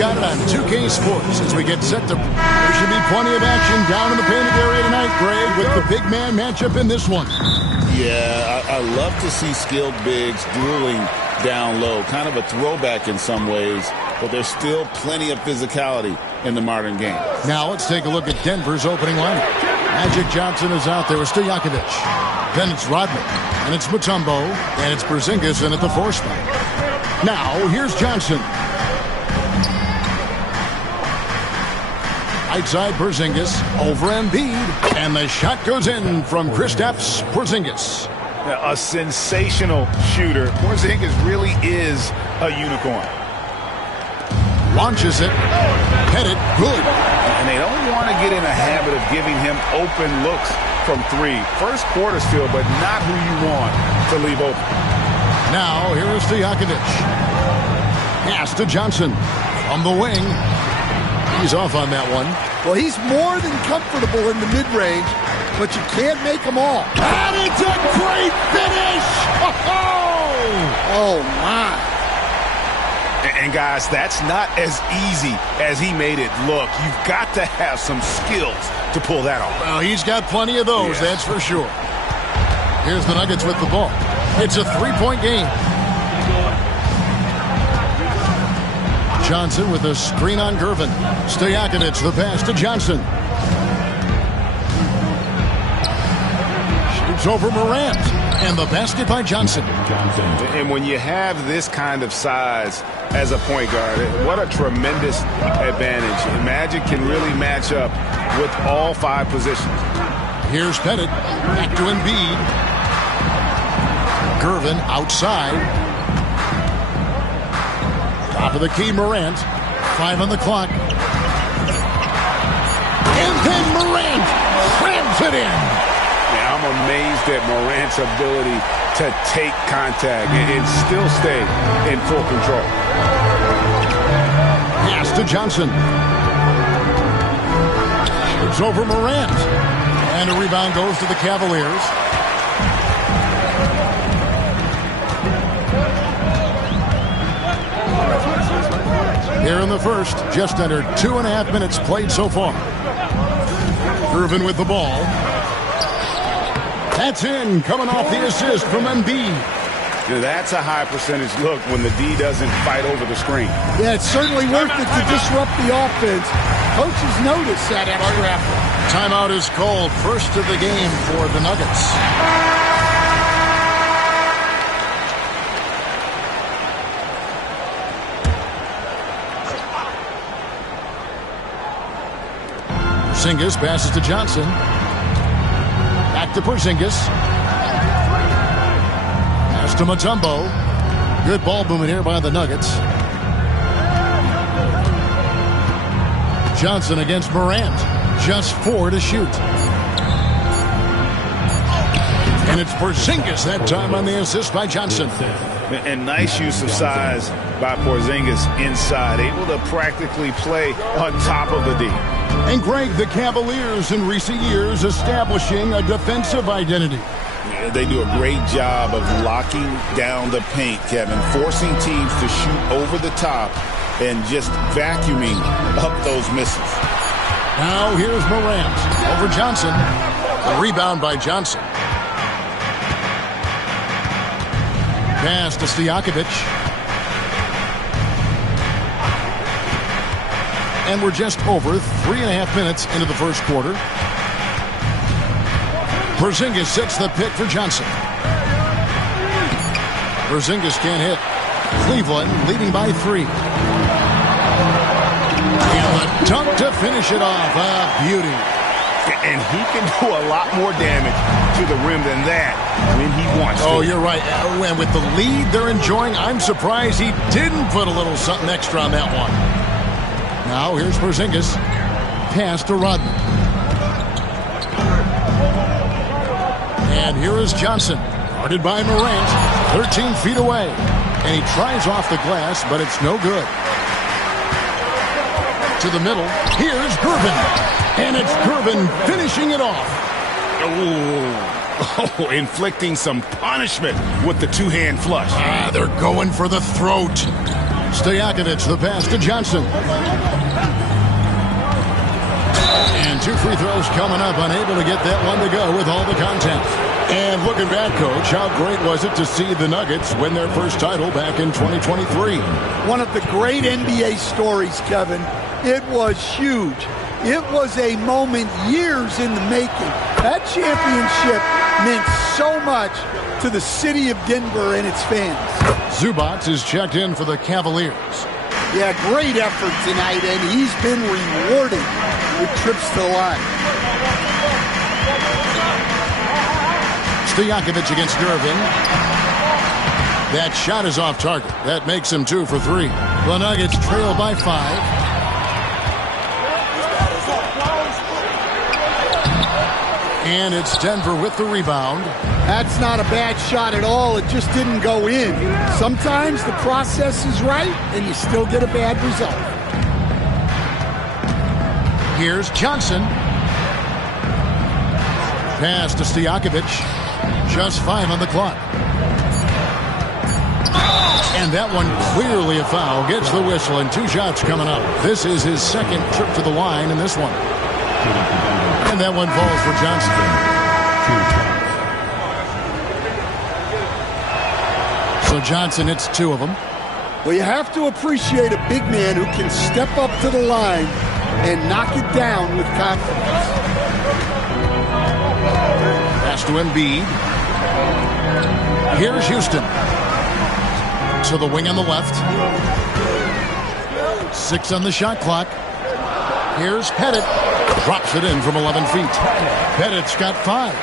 got it on 2K Sports as we get set to... There should be plenty of action down in the painted area tonight, Greg, with the big man matchup in this one. Yeah, I love to see skilled bigs dueling down low. Kind of a throwback in some ways, but there's still plenty of physicality in the modern game. Now let's take a look at Denver's opening lineup. Magic Johnson is out there with Stojakovic. Then it's Rodman, and it's Mutombo, and it's Porzingis in at the 4 spot. Now, here's Johnson. Right side Porzingis over Embiid, and the shot goes in from Kristaps Porzingis. A sensational shooter. Porzingis really is a unicorn. Launches it, hit it, good. And they don't want to get in a habit of giving him open looks from 3. First quarter still, but not who you want to leave open. Now, here is Stojakovic. Pass to Johnson from the wing. He's off on that one. Well, he's more than comfortable in the mid-range, but you can't make them all. And it's a great finish! Oh, my. And, guys, that's not as easy as he made it look. You've got to have some skills to pull that off. Well, he's got plenty of those, that's for sure. Here's the Nuggets with the ball. It's a 3-point game. Johnson with a screen on Gervin. Stojakovic, the pass to Johnson. Shoots over Morant. And the basket by Johnson. And when you have this kind of size as a point guard, what a tremendous advantage. Magic can really match up with all 5 positions. Here's Pettit. Back to Embiid. Gervin outside. Top of the key, Morant. 5 on the clock. And then Morant crams it in. Yeah, I'm amazed at Morant's ability to take contact and still stay in full control. Pass to Johnson. Shoots over Morant. And a rebound goes to the Cavaliers. Here in the first, just under 2.5 minutes played so far. Gervin with the ball. That's in, coming off the assist from Embiid. That's a high percentage look when the D doesn't fight over the screen. Yeah, it's certainly worth it to disrupt the offense. Coaches notice that extra effort. Timeout is called, first of the game for the Nuggets. Porzingis passes to Johnson. Back to Porzingis. Pass to Mutombo. Good ball movement here by the Nuggets. Johnson against Morant. Just 4 to shoot. And it's Porzingis that time on the assist by Johnson. And nice use of size by Porzingis inside. Able to practically play on top of the D. And Greg, the Cavaliers in recent years establishing a defensive identity. Yeah, they do a great job of locking down the paint, Kevin, forcing teams to shoot over the top and just vacuuming up those misses. Now here's Morant over Johnson. A rebound by Johnson. Pass to Stojakovic. And we're just over 3.5 minutes into the first quarter. Porzingis sets the pick for Johnson. Porzingis can't hit. Cleveland leading by 3. And the dunk to finish it off. A beauty. And he can do a lot more damage to the rim than that when he wants to. Oh, you're right. And with the lead they're enjoying, I'm surprised he didn't put a little something extra on that one. Now here's Porzingis. Pass to Rodman. And here is Johnson. Guarded by Morant. 13 feet away. And he tries off the glass, but it's no good. To the middle. Here's Gervin. And it's Gervin finishing it off. Oh, inflicting some punishment with the 2-hand flush. They're going for the throat. Stojakovic, the pass to Johnson. And 2 free throws coming up, unable to get that one to go with all the contact. And looking back, Coach, how great was it to see the Nuggets win their first title back in 2023? One of the great NBA stories, Kevin. It was huge. It was a moment years in the making. That championship meant so much to the city of Denver and its fans. Zubac is checked in for the Cavaliers. Yeah, great effort tonight, and he's been rewarded with trips to the line. Stojakovic against Irving. That shot is off target. That makes him 2 for 3. The Nuggets trail by 5. And it's Denver with the rebound. That's not a bad shot at all. It just didn't go in. Sometimes the process is right, and you still get a bad result. Here's Johnson. Pass to Stojakovic. Just 5 on the clock. And that one clearly a foul. Gets the whistle, and 2 shots coming up. This is his second trip to the line in this one. And that one falls for Johnson. So Johnson hits 2 of them. Well, you have to appreciate a big man who can step up to the line and knock it down with confidence. Pass to Embiid. Here's Houston. To the wing on the left. 6 on the shot clock. Here's Pettit. Drops it in from 11 feet. Pettit's got 5.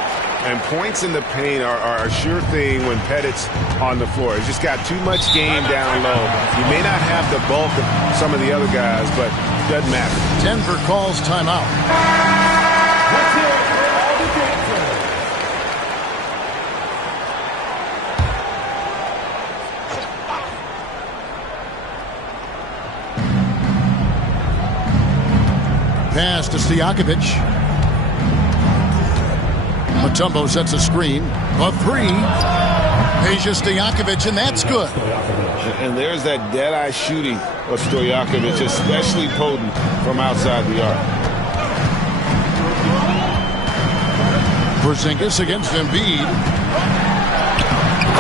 And points in the paint are a sure thing when Pettit's on the floor. He's just got too much game down low. He may not have the bulk of some of the other guys, but it doesn't matter. Denver calls timeout. Pass to Stojakovic. Mutombo sets a screen. A 3. Peja Stojakovic, and that's good. And there's that dead-eye shooting of Stojakovic, especially potent from outside the arc. Porzingis against Embiid.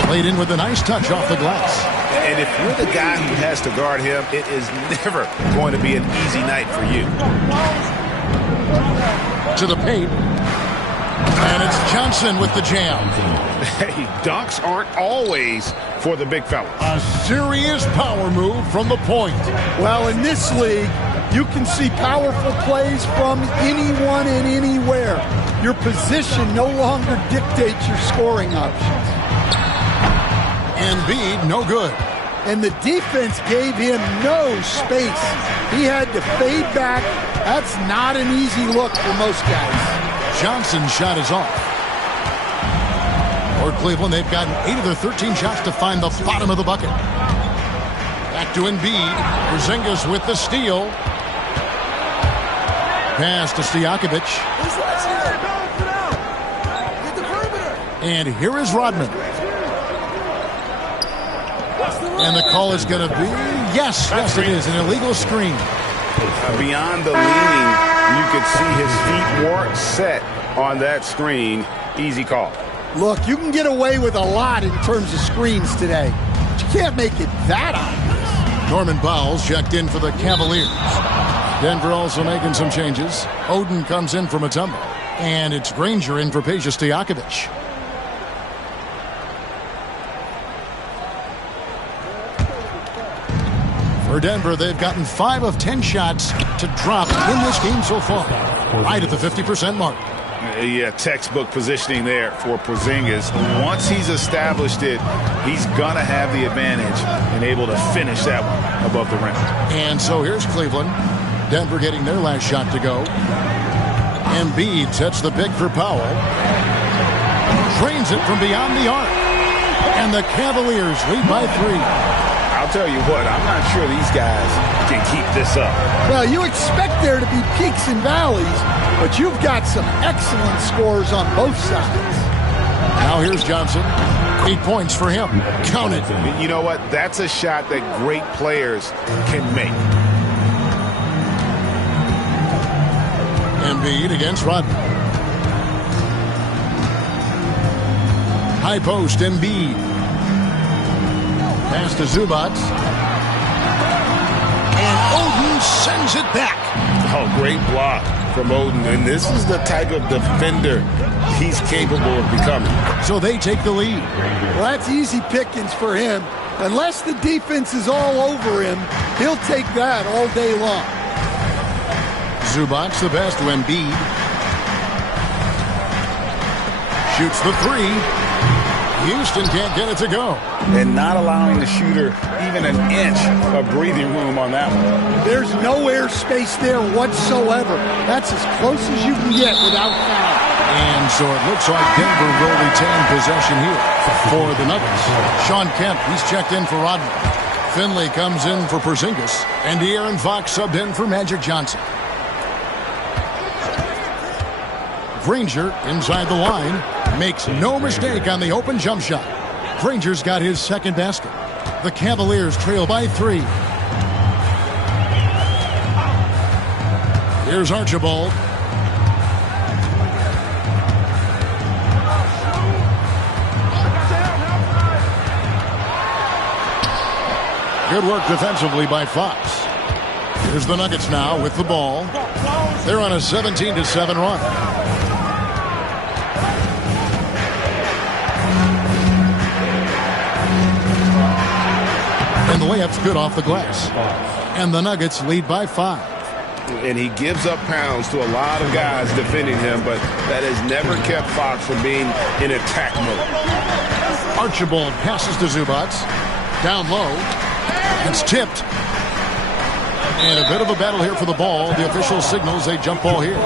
Played in with a nice touch off the glass. And if you're the guy who has to guard him, it is never going to be an easy night for you. To the paint. And it's Johnson with the jam. Hey, dunks aren't always for the big fella. A serious power move from the point. Well, in this league, you can see powerful plays from anyone and anywhere. Your position no longer dictates your scoring options. Embiid, no good. And the defense gave him no space. He had to fade back. That's not an easy look for most guys. Johnson's shot is off. For Cleveland, they've gotten 8 of their 13 shots to find the bottom of the bucket. Back to Embiid. Porzingis with the steal. Pass to Stojakovic. And here is Rodman. And the call is going to be, yes, it is, an illegal screen. Beyond the leaning, you could see his feet weren't set on that screen. Easy call. Look, you can get away with a lot in terms of screens today, but you can't make it that obvious. Norman Powell's checked in for the Cavaliers. Denver also making some changes. Oden comes in for Mutombo. And it's Granger in for Peja Stojakovic. For Denver, they've gotten 5 of 10 shots to drop in this game so far. Right at the 50% mark. Yeah, textbook positioning there for Porzingis. Once he's established it, he's going to have the advantage and able to finish that one above the rim. And so here's Cleveland. Denver getting their last shot to go. Embiid sets the pick for Powell. Drains it from beyond the arc. And the Cavaliers lead by 3. I'll tell you what, I'm not sure these guys can keep this up. Well, you expect there to be peaks and valleys, but you've got some excellent scores on both sides. Now here's Johnson. 8 points for him. Count it. You know what? That's a shot that great players can make. Embiid against Rodman. High post, Embiid. Pass to Zubac. And Oden sends it back. Oh, great block from Oden. And this is the type of defender he's capable of becoming. So they take the lead. Well, that's easy pickings for him. Unless the defense is all over him, he'll take that all day long. Zubac the best to Embiid. Shoots the three. Houston can't get it to go. And not allowing the shooter even an inch of breathing room on that one. There's no air space there whatsoever. That's as close as you can get without foul. And so it looks like Denver will retain possession here for the Nuggets. Sean Kemp, he's checked in for Rodman. Finley comes in for Porzingis. And De'Aaron Fox subbed in for Magic Johnson. Granger inside the line. Makes no mistake on the open jump shot. Granger's got his second basket. The Cavaliers trail by 3. Here's Archibald. Good work defensively by Fox. Here's the Nuggets now with the ball. They're on a 17-7 run. And the layup's good off the glass. And the Nuggets lead by 5. And he gives up pounds to a lot of guys defending him, but that has never kept Fox from being in attack mode. Archibald passes to Zubac. Down low. It's tipped. And a bit of a battle here for the ball. The official signals a jump ball here.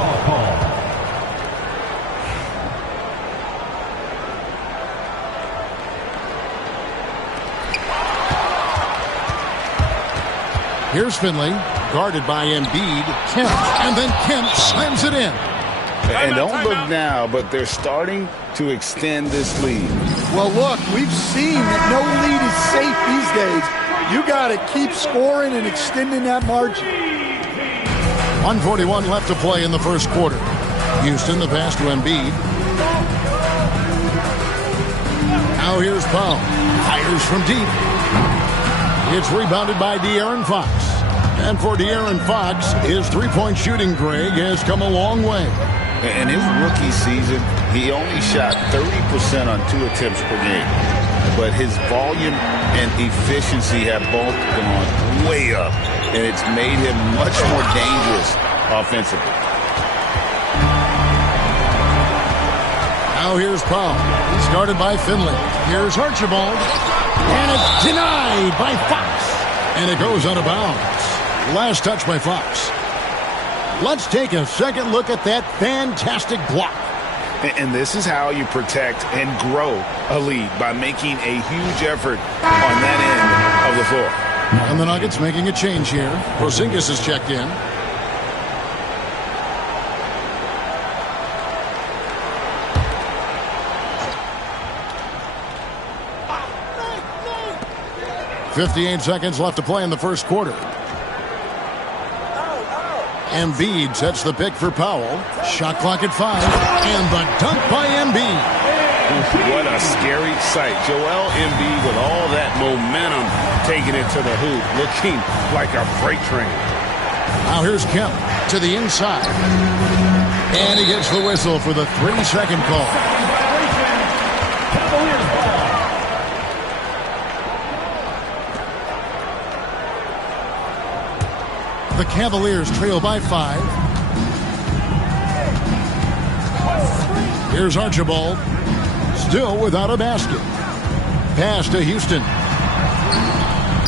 Here's Finley, guarded by Embiid. Kemp, and then Kemp slams it in. And don't look now, but they're starting to extend this lead. Well, look, we've seen that no lead is safe these days. You got to keep scoring and extending that margin. 1:41 left to play in the first quarter. Houston, the pass to Embiid. Now here's Powell. Fires from deep. It's rebounded by De'Aaron Fox. And for De'Aaron Fox, his three-point shooting, Greg, has come a long way. In his rookie season, he only shot 30% on 2 attempts per game. But his volume and efficiency have both gone way up. And it's made him much more dangerous offensively. Now here's Powell. He's guarded by Finley. Here's Archibald. And it's denied by Fox. And it goes out of bounds. Last touch by Fox. Let's take a second look at that fantastic block. And this is how you protect and grow a lead, by making a huge effort on that end of the floor. And the Nuggets making a change here. Porzingis is checked in. .58 seconds left to play in the first quarter. Embiid sets the pick for Powell. Shot clock at 5. And the dunk by Embiid. What a scary sight. Joel Embiid with all that momentum taking it to the hoop, looking like a freight train. Now here's Kemp to the inside. And he gets the whistle for the 3-second call. The Cavaliers trail by 5. Here's Archibald. Still without a basket. Pass to Houston.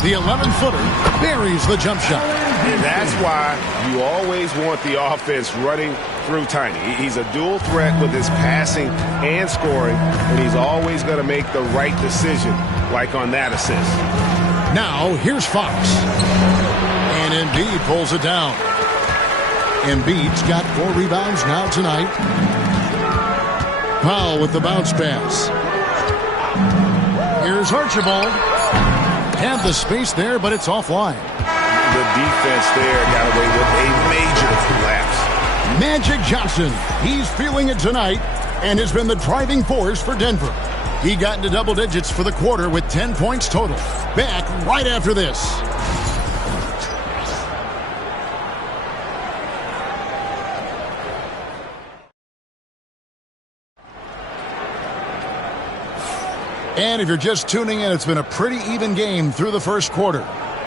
The 11-footer buries the jump shot. And that's why you always want the offense running through Tiny. He's a dual threat with his passing and scoring, and he's always going to make the right decision, like on that assist. Now, here's Fox. And Embiid pulls it down. Embiid's got 4 rebounds now tonight. Powell with the bounce pass. Here's Archibald. Had the space there, but it's offline. The defense there got away with a major lapse. Magic Johnson. He's feeling it tonight and has been the driving force for Denver. He got into double digits for the quarter with 10 points total. Back right after this. And if you're just tuning in, it's been a pretty even game through the first quarter.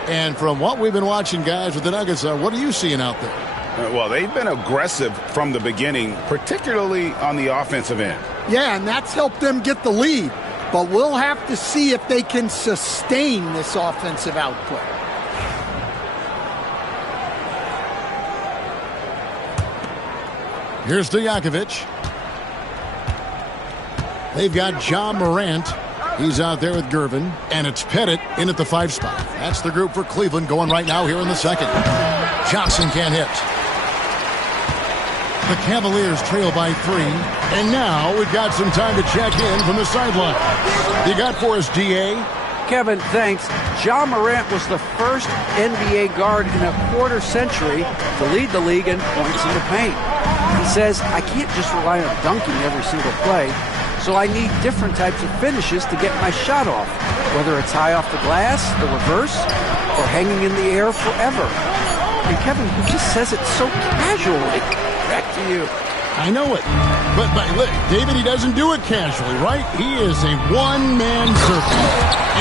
And from what we've been watching, guys, with the Nuggets, what are you seeing out there? Well, they've been aggressive from the beginning, particularly on the offensive end. Yeah, and that's helped them get the lead. But we'll have to see if they can sustain this offensive output. Here's Stojakovic. They've got Ja Morant. He's out there with Gervin. And it's Pettit in at the 5 spot. That's the group for Cleveland going right now here in the second. Johnson can't hit. The Cavaliers trail by 3. And now we've got some time to check in from the sideline. You got for us, D.A.? Kevin, thanks. Ja Morant was the first NBA guard in a quarter century to lead the league in points in the paint. He says, I can't just rely on dunking every single play, so I need different types of finishes to get my shot off, whether it's high off the glass, the reverse, or hanging in the air forever. And Kevin, he just says it so casually. Back to you. I know it. But look, David, he doesn't do it casually, right? He is a one-man circle.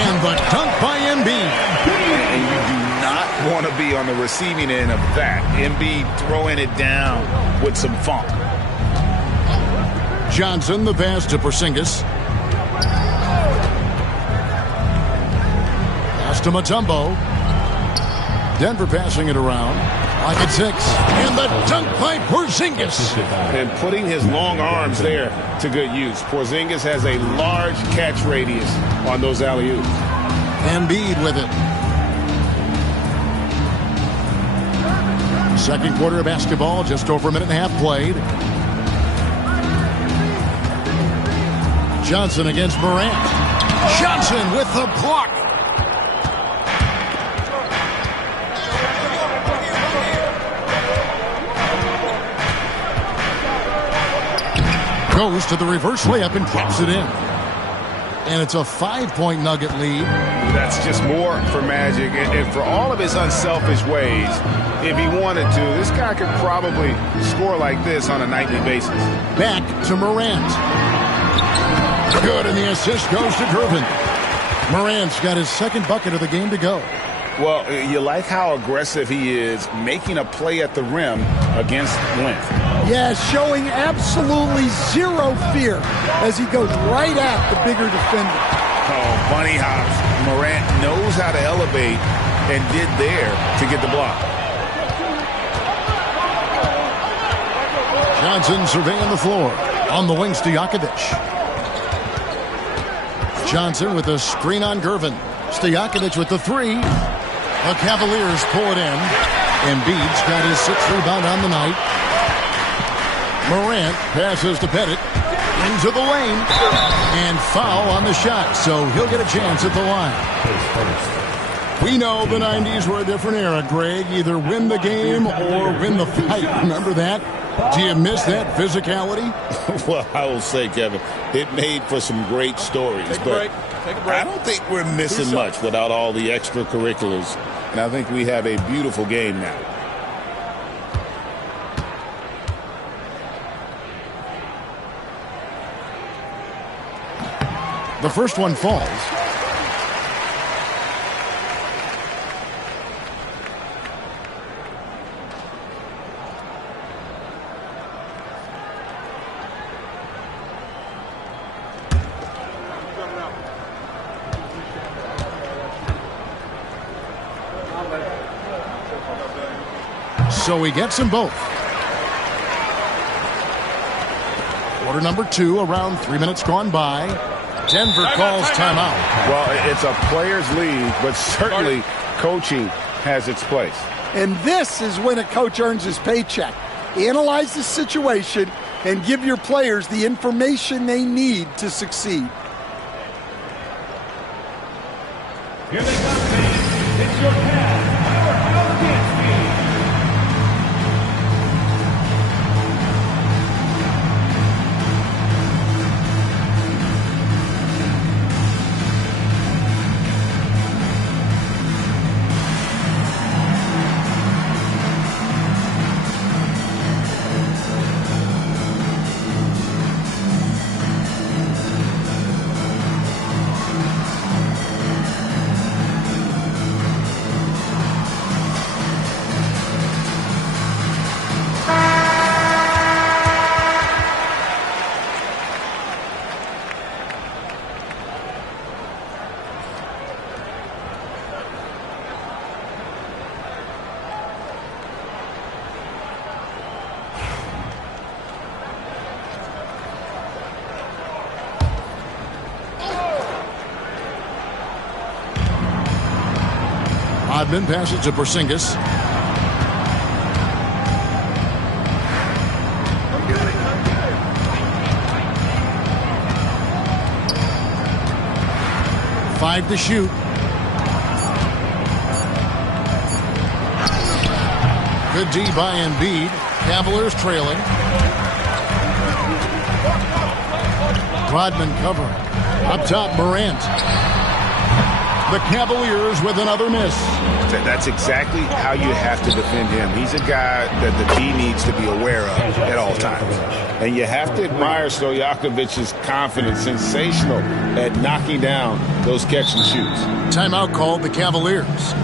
And the dunk by Embiid. And you do not want to be on the receiving end of that. Embiid throwing it down with some funk. Johnson, the pass to Porzingis. Pass to Mutombo. Denver passing it around. Like it's 6. And the dunk by Porzingis. And putting his long arms there to good use. Porzingis has a large catch radius on those alley-oops. Embiid with it. Second quarter of basketball, just over a minute and a half played. Johnson against Morant. Johnson with the block. Goes to the reverse layup and drops it in. And it's a 5-point Nugget lead. That's just more for Magic. And for all of his unselfish ways, if he wanted to, this guy could probably score like this on a nightly basis. Back to Morant. Good, and the assist goes to Gervin. Morant's got his second bucket of the game to go. Well, you like how aggressive he is making a play at the rim against length. Yeah, showing absolutely zero fear as he goes right at the bigger defender. Oh, bunny hops. Morant knows how to elevate and did there to get the block. Johnson surveying the floor. On the wing, Stojakovic. Johnson with a screen on Gervin. Stojakovic with the 3. The Cavaliers pull it in. Embiid's got his 6th rebound on the night. Morant passes to Pettit. Into the lane. And foul on the shot, so he'll get a chance at the line. We know the 90s were a different era, Greg. Either win the game or win the fight. Remember that? Do you miss that physicality? Well, I will say, Kevin, it made for some great stories. Take a break. I don't think we're missing much without all the extracurriculars. And I think we have a beautiful game now. The first one falls. So he gets them both. Quarter number 2, around 3 minutes gone by. Denver calls timeout. Well, it's a player's league, but certainly coaching has its place. And this is when a coach earns his paycheck. Analyze the situation and give your players the information they need to succeed. Rodman passes to Porzingis. Five to shoot. Good D by Embiid. Cavaliers trailing. Rodman covering. Up top, Morant. The Cavaliers with another miss. That's exactly how you have to defend him. He's a guy that the D needs to be aware of at all times. And you have to admire Stojakovic's confidence. Sensational at knocking down those catch and shoots. Timeout called the Cavaliers.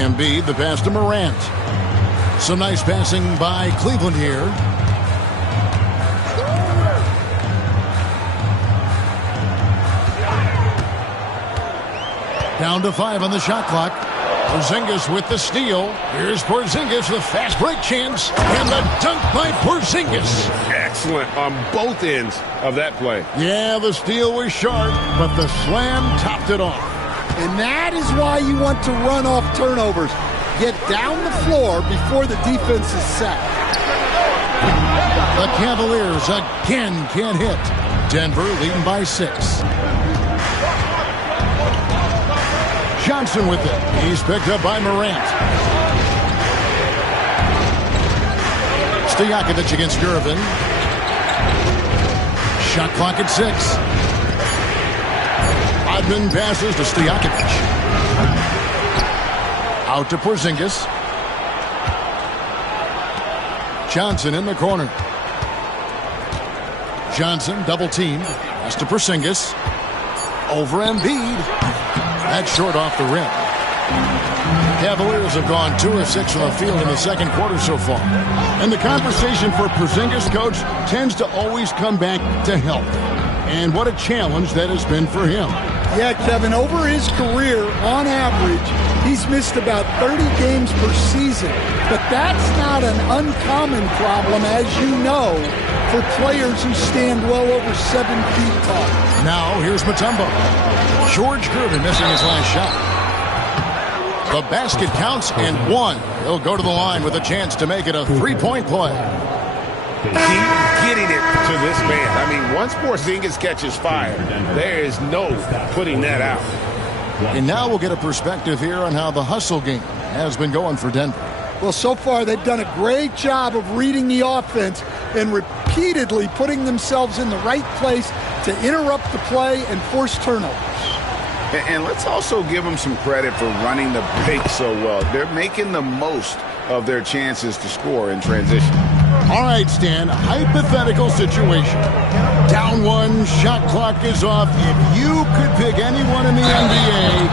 Embiid, the pass to Morant. Some nice passing by Cleveland here. Down to 5 on the shot clock. Porzingis with the steal. Here's Porzingis with fast break chance. And the dunk by Porzingis. Excellent on both ends of that play. Yeah, the steal was sharp, but the slam topped it off. And that is why you want to run off turnovers. Get down the floor before the defense is set. The Cavaliers again can't hit. Denver leading by 6. Johnson with it. He's picked up by Morant. Stojakovic against Gervin. Shot clock at 6. Rodman passes to Stojakovic. Out to Porzingis. Johnson in the corner. Johnson double teamed. That's to Porzingis. Over Embiid. That's short off the rim. Cavaliers have gone 2 of 6 from the field in the second quarter so far. And the conversation for Porzingis, coach, tends to always come back to health. And what a challenge that has been for him. Yeah, Kevin, over his career, on average, he's missed about 30 games per season. But that's not an uncommon problem, as you know, for players who stand well over 7 feet tall. Now, here's Mutombo. George Gervin missing his last shot. The basket counts and 1. He'll go to the line with a chance to make it a 3-point play. Keep getting it to this man. I mean, once Porzingis catches fire, there is no putting that out. And now we'll get a perspective here on how the hustle game has been going for Denver. Well, so far they've done a great job of reading the offense and repeatedly putting themselves in the right place to interrupt the play and force turnovers. And let's also give them some credit for running the break so well. They're making the most of their chances to score in transition. All right, Stan, hypothetical situation. Down 1, shot clock is off. If you could pick anyone in the NBA,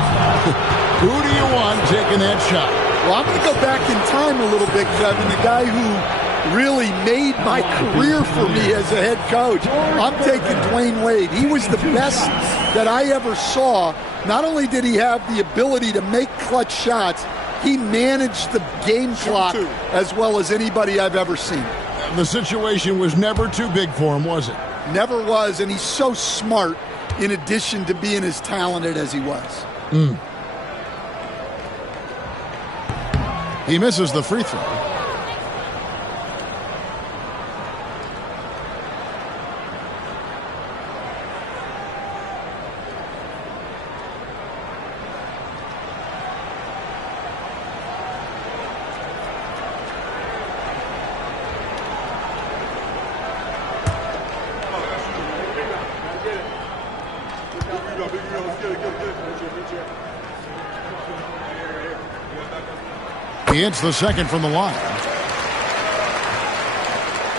who do you want taking that shot? Well, I'm going to go back in time a little bit, Kevin. The guy who really made my career for me as a head coach. I'm taking Dwayne Wade. He was the best that I ever saw. Not only did he have the ability to make clutch shots, he managed the game clock as well as anybody I've ever seen. The situation was never too big for him, was it? Never was, and he's so smart in addition to being as talented as he was. He misses the free throw. He hits the second from the line.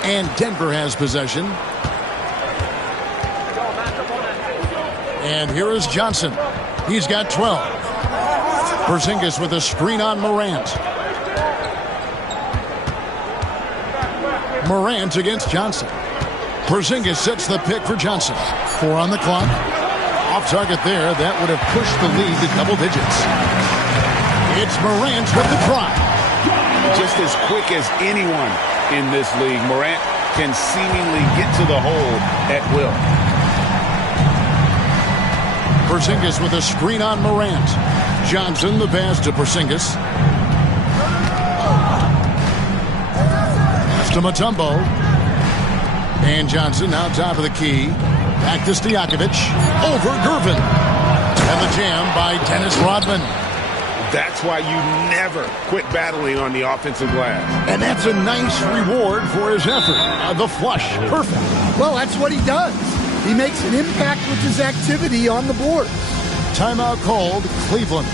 And Denver has possession. And here is Johnson. He's got 12. Porzingis with a screen on Morant. Morant against Johnson. Porzingis sets the pick for Johnson. 4 on the clock. Off target there. That would have pushed the lead to double digits. It's Morant with the try. Just as quick as anyone in this league, Morant can seemingly get to the hole at will. Porzingis with a screen on Morant. Johnson the pass to Porzingis. Pass to Mutombo. And Johnson now top of the key. Back to Stojakovic. Over Gervin. And the jam by Dennis Rodman. That's why you never quit battling on the offensive glass. And that's a nice reward for his effort. The flush. Perfect. Well, that's what he does. He makes an impact with his activity on the board. Timeout called, Cleveland.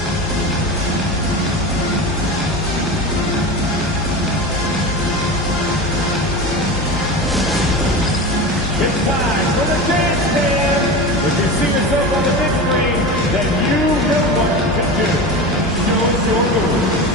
It's time for the dance stand. If you see yourself on the big screen, then you know what you can do. Show us your move.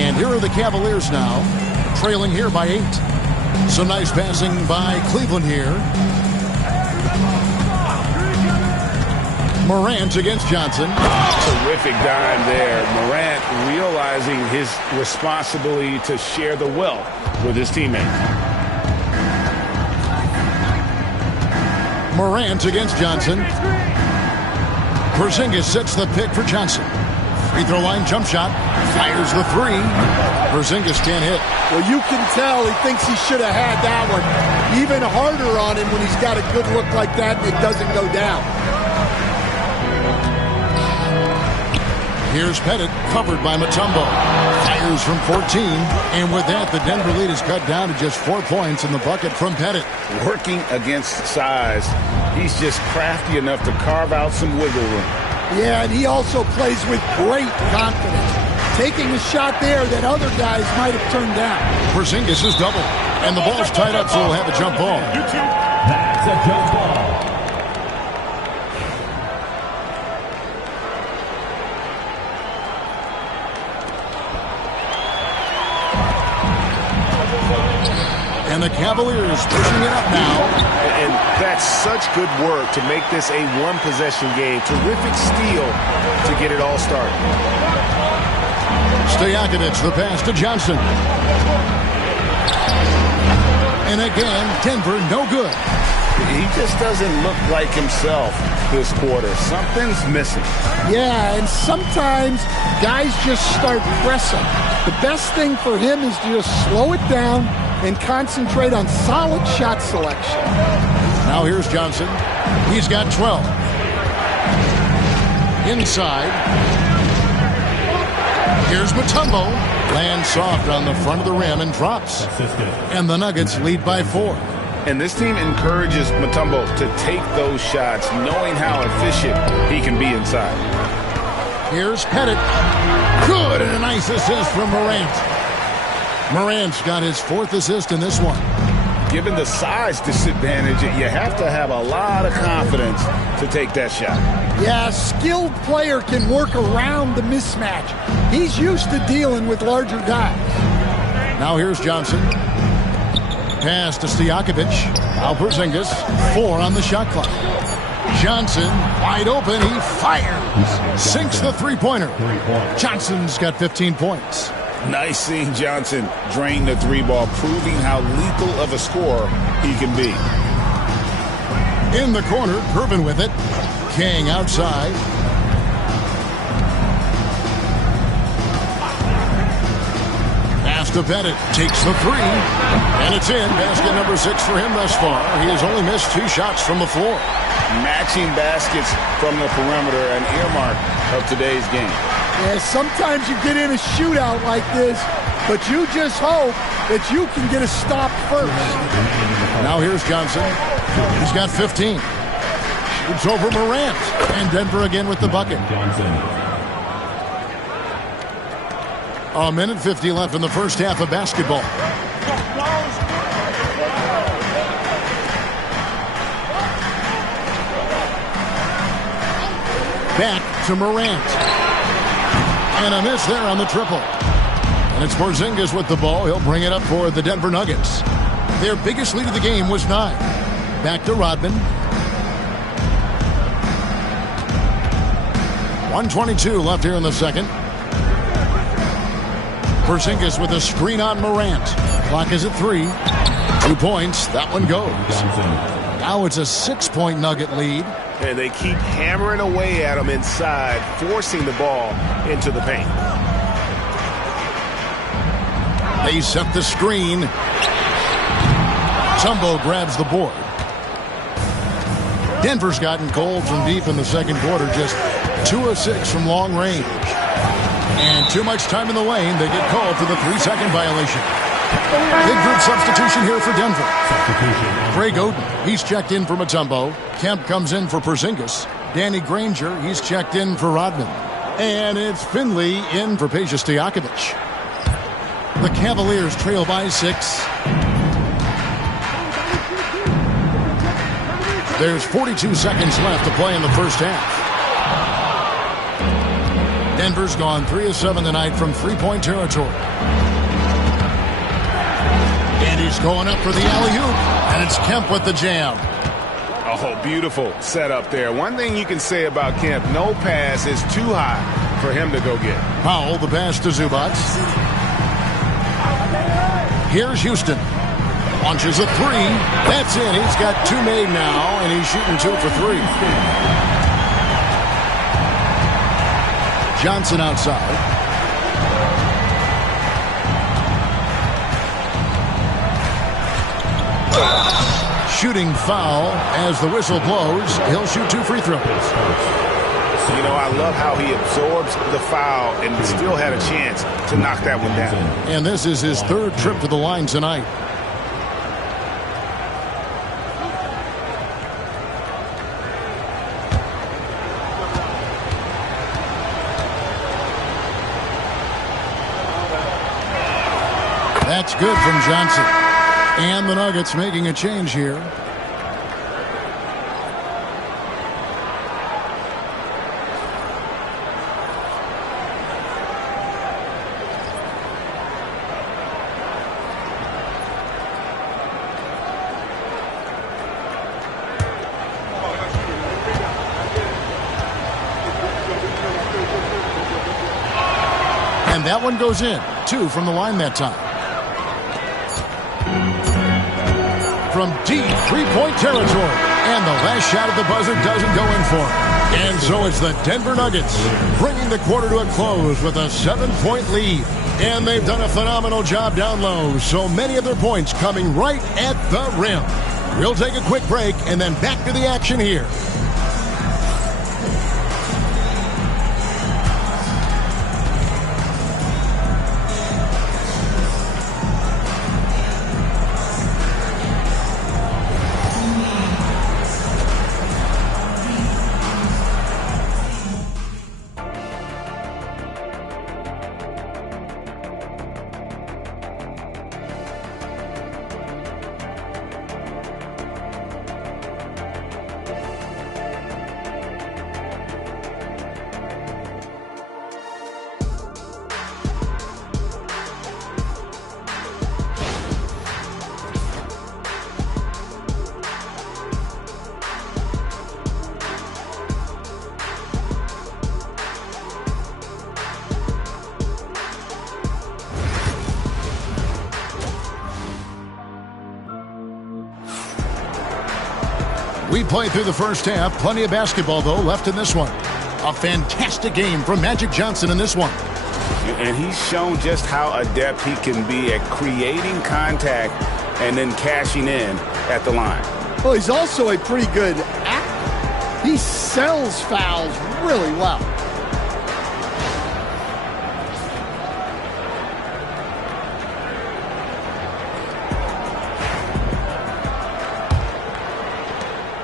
And here are the Cavaliers now, trailing here by 8. Some nice passing by Cleveland here. Morant against Johnson. Terrific dime there. Morant realizing his responsibility to share the wealth with his teammates. Morant against Johnson. Porzingis sets the pick for Johnson. Free throw line jump shot. Fires the 3. Porzingis can't hit. Well, you can tell he thinks he should have had that one. Even harder on him when he's got a good look like that and it doesn't go down. Here's Pettit, covered by Mutombo. Fires from 14. And with that, the Denver lead is cut down to just 4 points in the bucket from Pettit. Working against size, he's just crafty enough to carve out some wiggle room. Yeah, and he also plays with great confidence. Taking a shot there that other guys might have turned down. Porzingis is double. And the ball's tied up, so we'll have a jump ball. That's a jump ball. And the Cavaliers pushing it up now. And that's such good work to make this a one-possession game. Terrific steal to get it all started. Stojakovic, the pass to Johnson. And again, Denver, no good. He just doesn't look like himself this quarter. Something's missing. Yeah, and sometimes guys just start pressing. The best thing for him is to just slow it down and concentrate on solid shot selection. Now here's Johnson. He's got 12. Inside. Here's Mutombo. Lands soft on the front of the rim and drops. And the Nuggets lead by 4. And this team encourages Mutombo to take those shots, knowing how efficient he can be inside. Here's Pettit. Good, and a nice assist from Morant. Morant's got his 4th assist in this one. Given the size disadvantage, you have to have a lot of confidence to take that shot. Yeah, a skilled player can work around the mismatch. He's used to dealing with larger guys. Now here's Johnson. Pass to Stojakovic. Now Porzingis. 4 on the shot clock. Johnson, wide open. He fires. Sinks the three-pointer. Johnson's got 15 points. Nice seeing Johnson drain the 3-ball, proving how lethal of a scorer he can be. In the corner, Irvin with it. King outside. Pass to Pettit. Takes the 3. And it's in. Basket number 6 for him thus far. He has only missed 2 shots from the floor. Matching baskets from the perimeter, an earmark of today's game. Yeah, sometimes you get in a shootout like this, but you just hope that you can get a stop first. Now here's Johnson. He's got 15. Shoots over Morant. And Denver again with the bucket. A minute 50 left in the first half of basketball. Back to Morant. And a miss there on the triple. And it's Porzingis with the ball. He'll bring it up for the Denver Nuggets. Their biggest lead of the game was 9. Back to Rodman. 1:22 left here in the second. Porzingis with a screen on Morant. Clock is at 3. 2 points. That one goes. Now it's a 6-point Nugget lead. And they keep hammering away at him inside, forcing the ball into the paint. They set the screen. Tumbo grabs the board. Denver's gotten cold from deep in the second quarter, just 2 of 6 from long range. And too much time in the lane, they get called for the 3-second violation. Big group substitution here for Denver. Greg Oden, he's checked in for Mutombo. Kemp comes in for Porzingis. Danny Granger, he's checked in for Rodman. And it's Finley in for Peja Stojakovic. The Cavaliers trail by 6. There's 42 seconds left to play in the first half. Denver's gone 3 of 7 tonight from three-point territory. And he's going up for the alley-oop. And it's Kemp with the jam. Oh, beautiful setup there. One thing you can say about Kemp, no pass is too high for him to go get. Powell, the pass to Zubac. Here's Houston. Launches a three. That's in. He's got 2 made now, and he's shooting 2 for 3. Johnson outside. Shooting foul as the whistle blows. He'll shoot 2 free throws. You know, I love how he absorbs the foul and still had a chance to knock that one down. And this is his 3rd trip to the line tonight. That's good from Johnson. And the Nuggets making a change here. And that one goes in. 2 from the line that time. From deep three-point territory. And the last shot at the buzzer doesn't go in for him. And so it's the Denver Nuggets bringing the quarter to a close with a 7-point lead. And they've done a phenomenal job down low. So many of their points coming right at the rim. We'll take a quick break and then back to the action here. We played through the first half. Plenty of basketball, though, left in this one. A fantastic game from Magic Johnson in this one. And he's shown just how adept he can be at creating contact and then cashing in at the line. Well, he's also a pretty good actor. He sells fouls really well.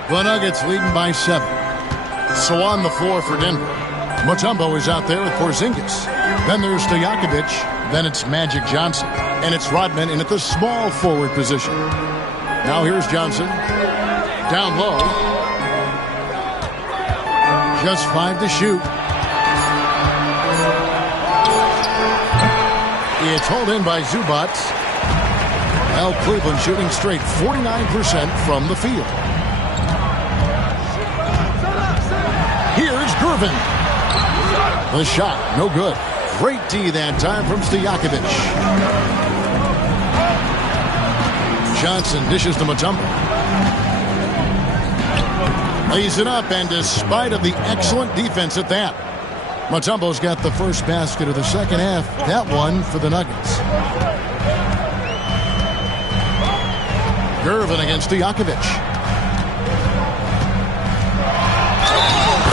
The Nuggets leading by 7. So on the floor for Denver. Mutombo is out there with Porzingis. Then there's Stojakovic. Then it's Magic Johnson. And it's Rodman in at the small forward position. Now here's Johnson. Down low. Just 5 to shoot. It's hauled in by Zubac. Well, Cleveland shooting straight 49% from the field. Here's Gervin. The shot, no good. Great D that time from Stojakovic. Johnson dishes to Mutombo. Lays it up, and despite of the excellent defense at that, Mutombo's got the first basket of the second half. That one for the Nuggets. Gervin against Stojakovic.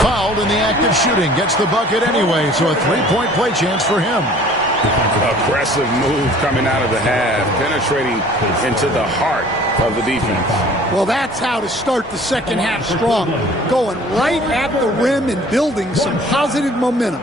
Fouled in the act of shooting. Gets the bucket anyway, so a three-point play chance for him. Aggressive move coming out of the half, penetrating into the heart of the defense. Well, that's how to start the second half strong. Going right at the rim and building some positive momentum.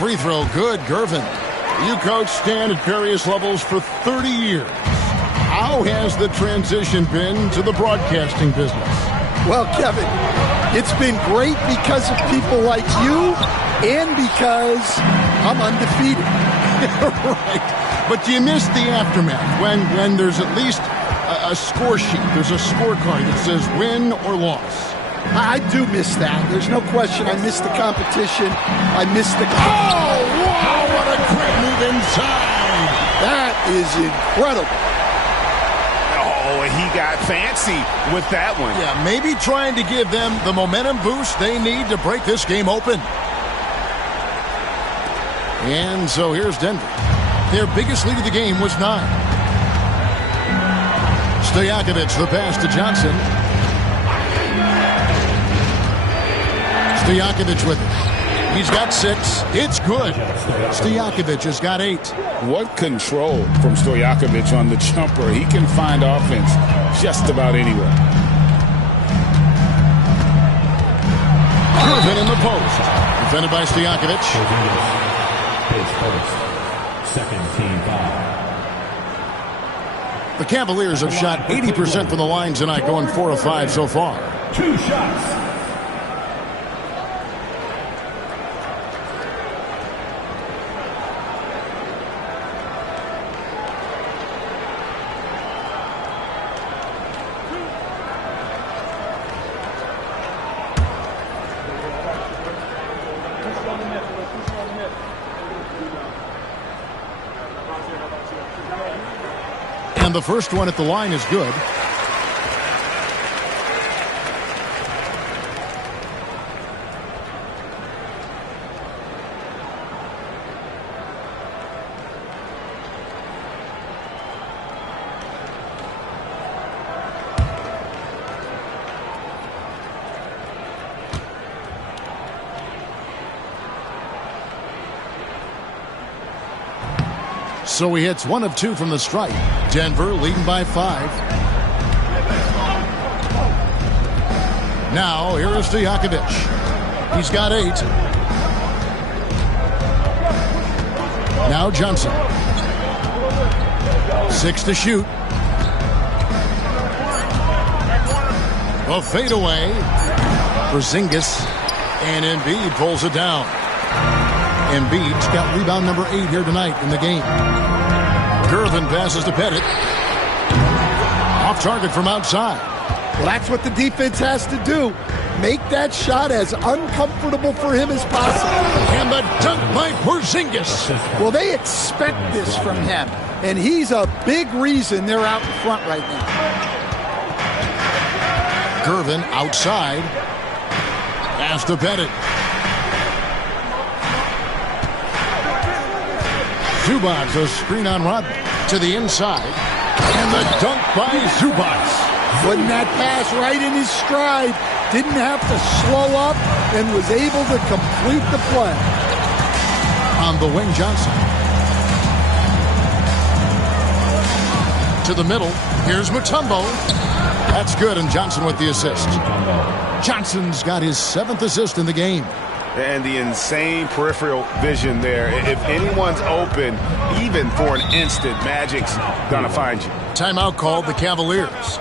free throw, good. Gervin. You coached Stan at various levels for 30 years. How has the transition been to the broadcasting business? Well, Kevin, it's been great because of people like you and because I'm undefeated. Right. But do you miss the aftermath when there's at least a score sheet? There's a scorecard that says win or loss. I do miss that. There's no question. I miss the competition. I miss the... Oh, wow, what a great move inside. That is incredible. Oh, he got fancy with that one. Yeah, maybe trying to give them the momentum boost they need to break this game open. And so here's Denver. Their biggest lead of the game was 9. Stojakovic, the pass to Johnson. Stojakovic with it. He's got 6. It's good. Stojakovic has got 8. What control from Stojakovic on the jumper. He can find offense just about anywhere. Gervin in the post. Defended by Stojakovic. His first. Second team foul. The Cavaliers have shot 80% from the line tonight, going 4 of 5 so far. 2 shots. And the first one at the line is good. So he hits 1 of 2 from the stripe. Denver leading by 5. Now here is Stojakovic. He's got 8. Now Johnson. 6 to shoot. A fadeaway. Porzingis. And Embiid pulls it down. Embiid's got rebound number 8 here tonight in the game. Gervin passes to Pettit. Off target from outside. Well, that's what the defense has to do. Make that shot as uncomfortable for him as possible. And the dunk by Porzingis. Well, they expect this from him. And he's a big reason they're out in front right now. Gervin outside. Pass to Pettit. Zubac, a screen on Rodman to the inside. And the dunk by Zubac. Putting that pass right in his stride. Didn't have to slow up and was able to complete the play. On the wing, Johnson. To the middle. Here's Mutombo. That's good, and Johnson with the assist. Johnson's got his 7th assist in the game. And the insane peripheral vision there. If anyone's open, even for an instant, Magic's going to find you. Timeout called the Cavaliers.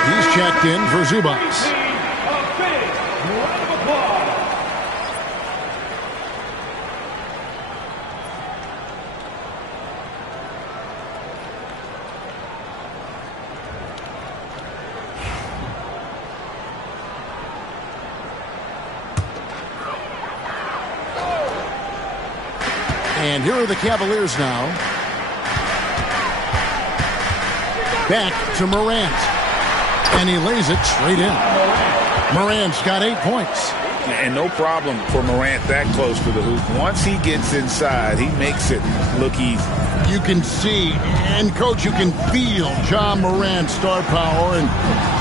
Morant, he's checked in for Zubas. And here are the Cavaliers now. Back to Morant. And he lays it straight in. Morant's got 8 points. And no problem for Morant that close to the hoop. Once he gets inside, he makes it look easy. You can see, and Coach, you can feel John Morant's star power, and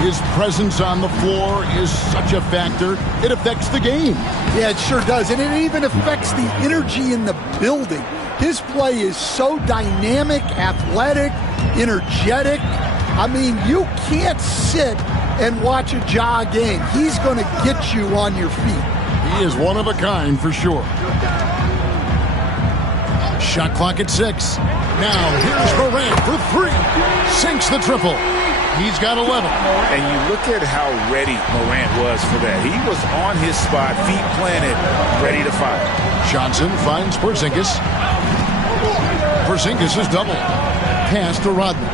his presence on the floor is such a factor. It affects the game. Yeah, it sure does. And it even affects the energy in the building. His play is so dynamic, athletic, energetic. I mean, you can't sit and watch a Ja game. He's going to get you on your feet. He is one of a kind for sure. Shot clock at 6. Now here's Morant for 3. Sinks the triple. He's got 11. And you look at how ready Morant was for that. He was on his spot, feet planted, ready to fire. Johnson finds Porzingis. Porzingis is double. Pass to Rodman.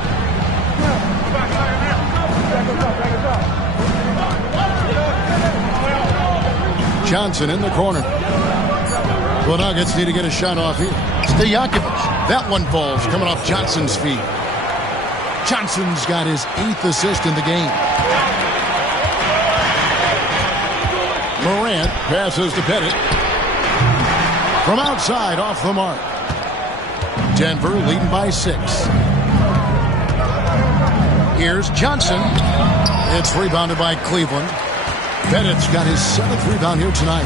Johnson in the corner. The Nuggets need to get a shot off here. Stojakovic. That one falls coming off Johnson's feet. Johnson's got his 8th assist in the game. Morant passes to Pettit. From outside, off the mark. Denver leading by 6. Here's Johnson. It's rebounded by Cleveland. Pettit's got his 7th rebound here tonight.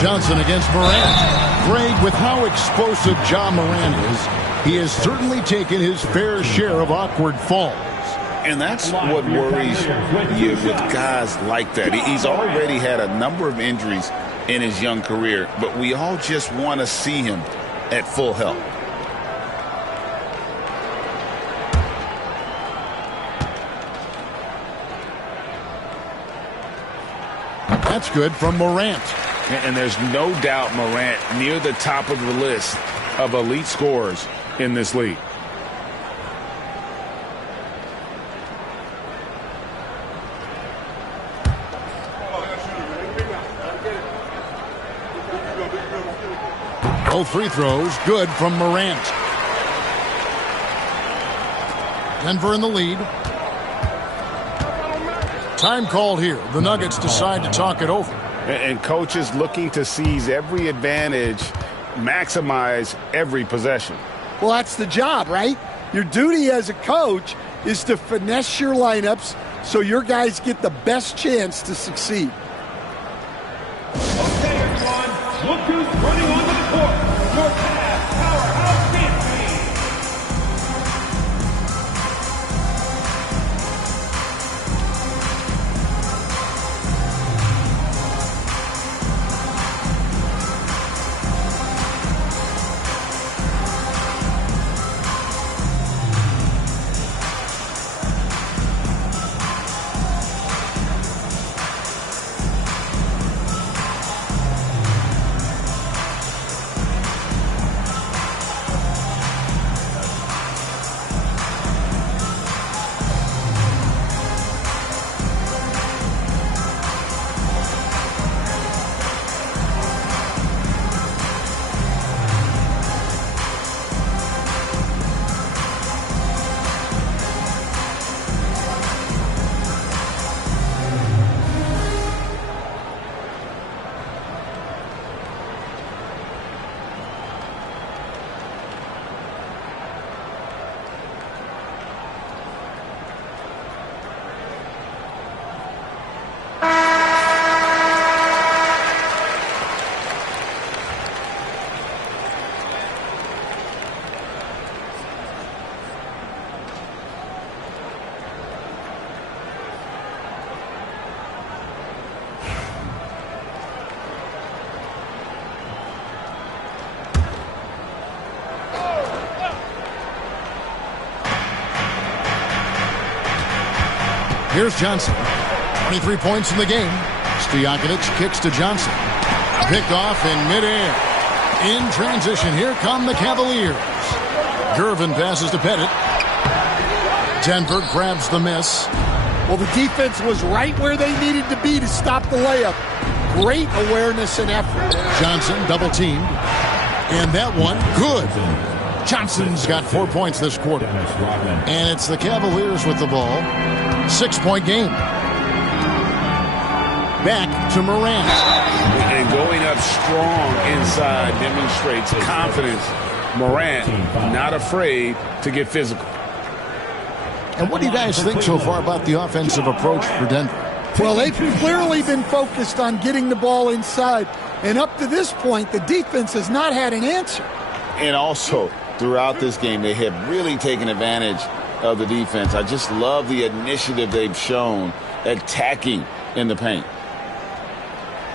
Johnson against Morant. Greg, with how explosive John Morant is, he has certainly taken his fair share of awkward falls. And that's what worries you with guys like that. He's already had a number of injuries in his young career, but we all just want to see him at full health. That's good from Morant. And there's no doubt Morant near the top of the list of elite scorers in this league. Both free throws good from Morant. Denver in the lead. Time called here. The Nuggets decide to talk it over. And coaches looking to seize every advantage, maximize every possession. Well, that's the job, right? Your duty as a coach is to finesse your lineups so your guys get the best chance to succeed. Okay, everyone, look who's running onto the court. Your past powerhouse dance team. Here's Johnson. 23 points in the game. Stojakovic kicks to Johnson. Picked off in midair. In transition, here come the Cavaliers. Gervin passes to Pettit. Denver grabs the miss. Well, the defense was right where they needed to be to stop the layup. Great awareness and effort. Johnson double-teamed. And that one, good. Johnson's got 4 points this quarter. And it's the Cavaliers with the ball. 6-point game. Back to Morant. And going up strong inside demonstrates confidence. Morant not afraid to get physical. And what do you guys think so far about the offensive approach for Denver? Well, they've clearly been focused on getting the ball inside. And up to this point, the defense has not had an answer. And also, throughout this game, they have really taken advantage of the defense. I just love the initiative they've shown attacking in the paint.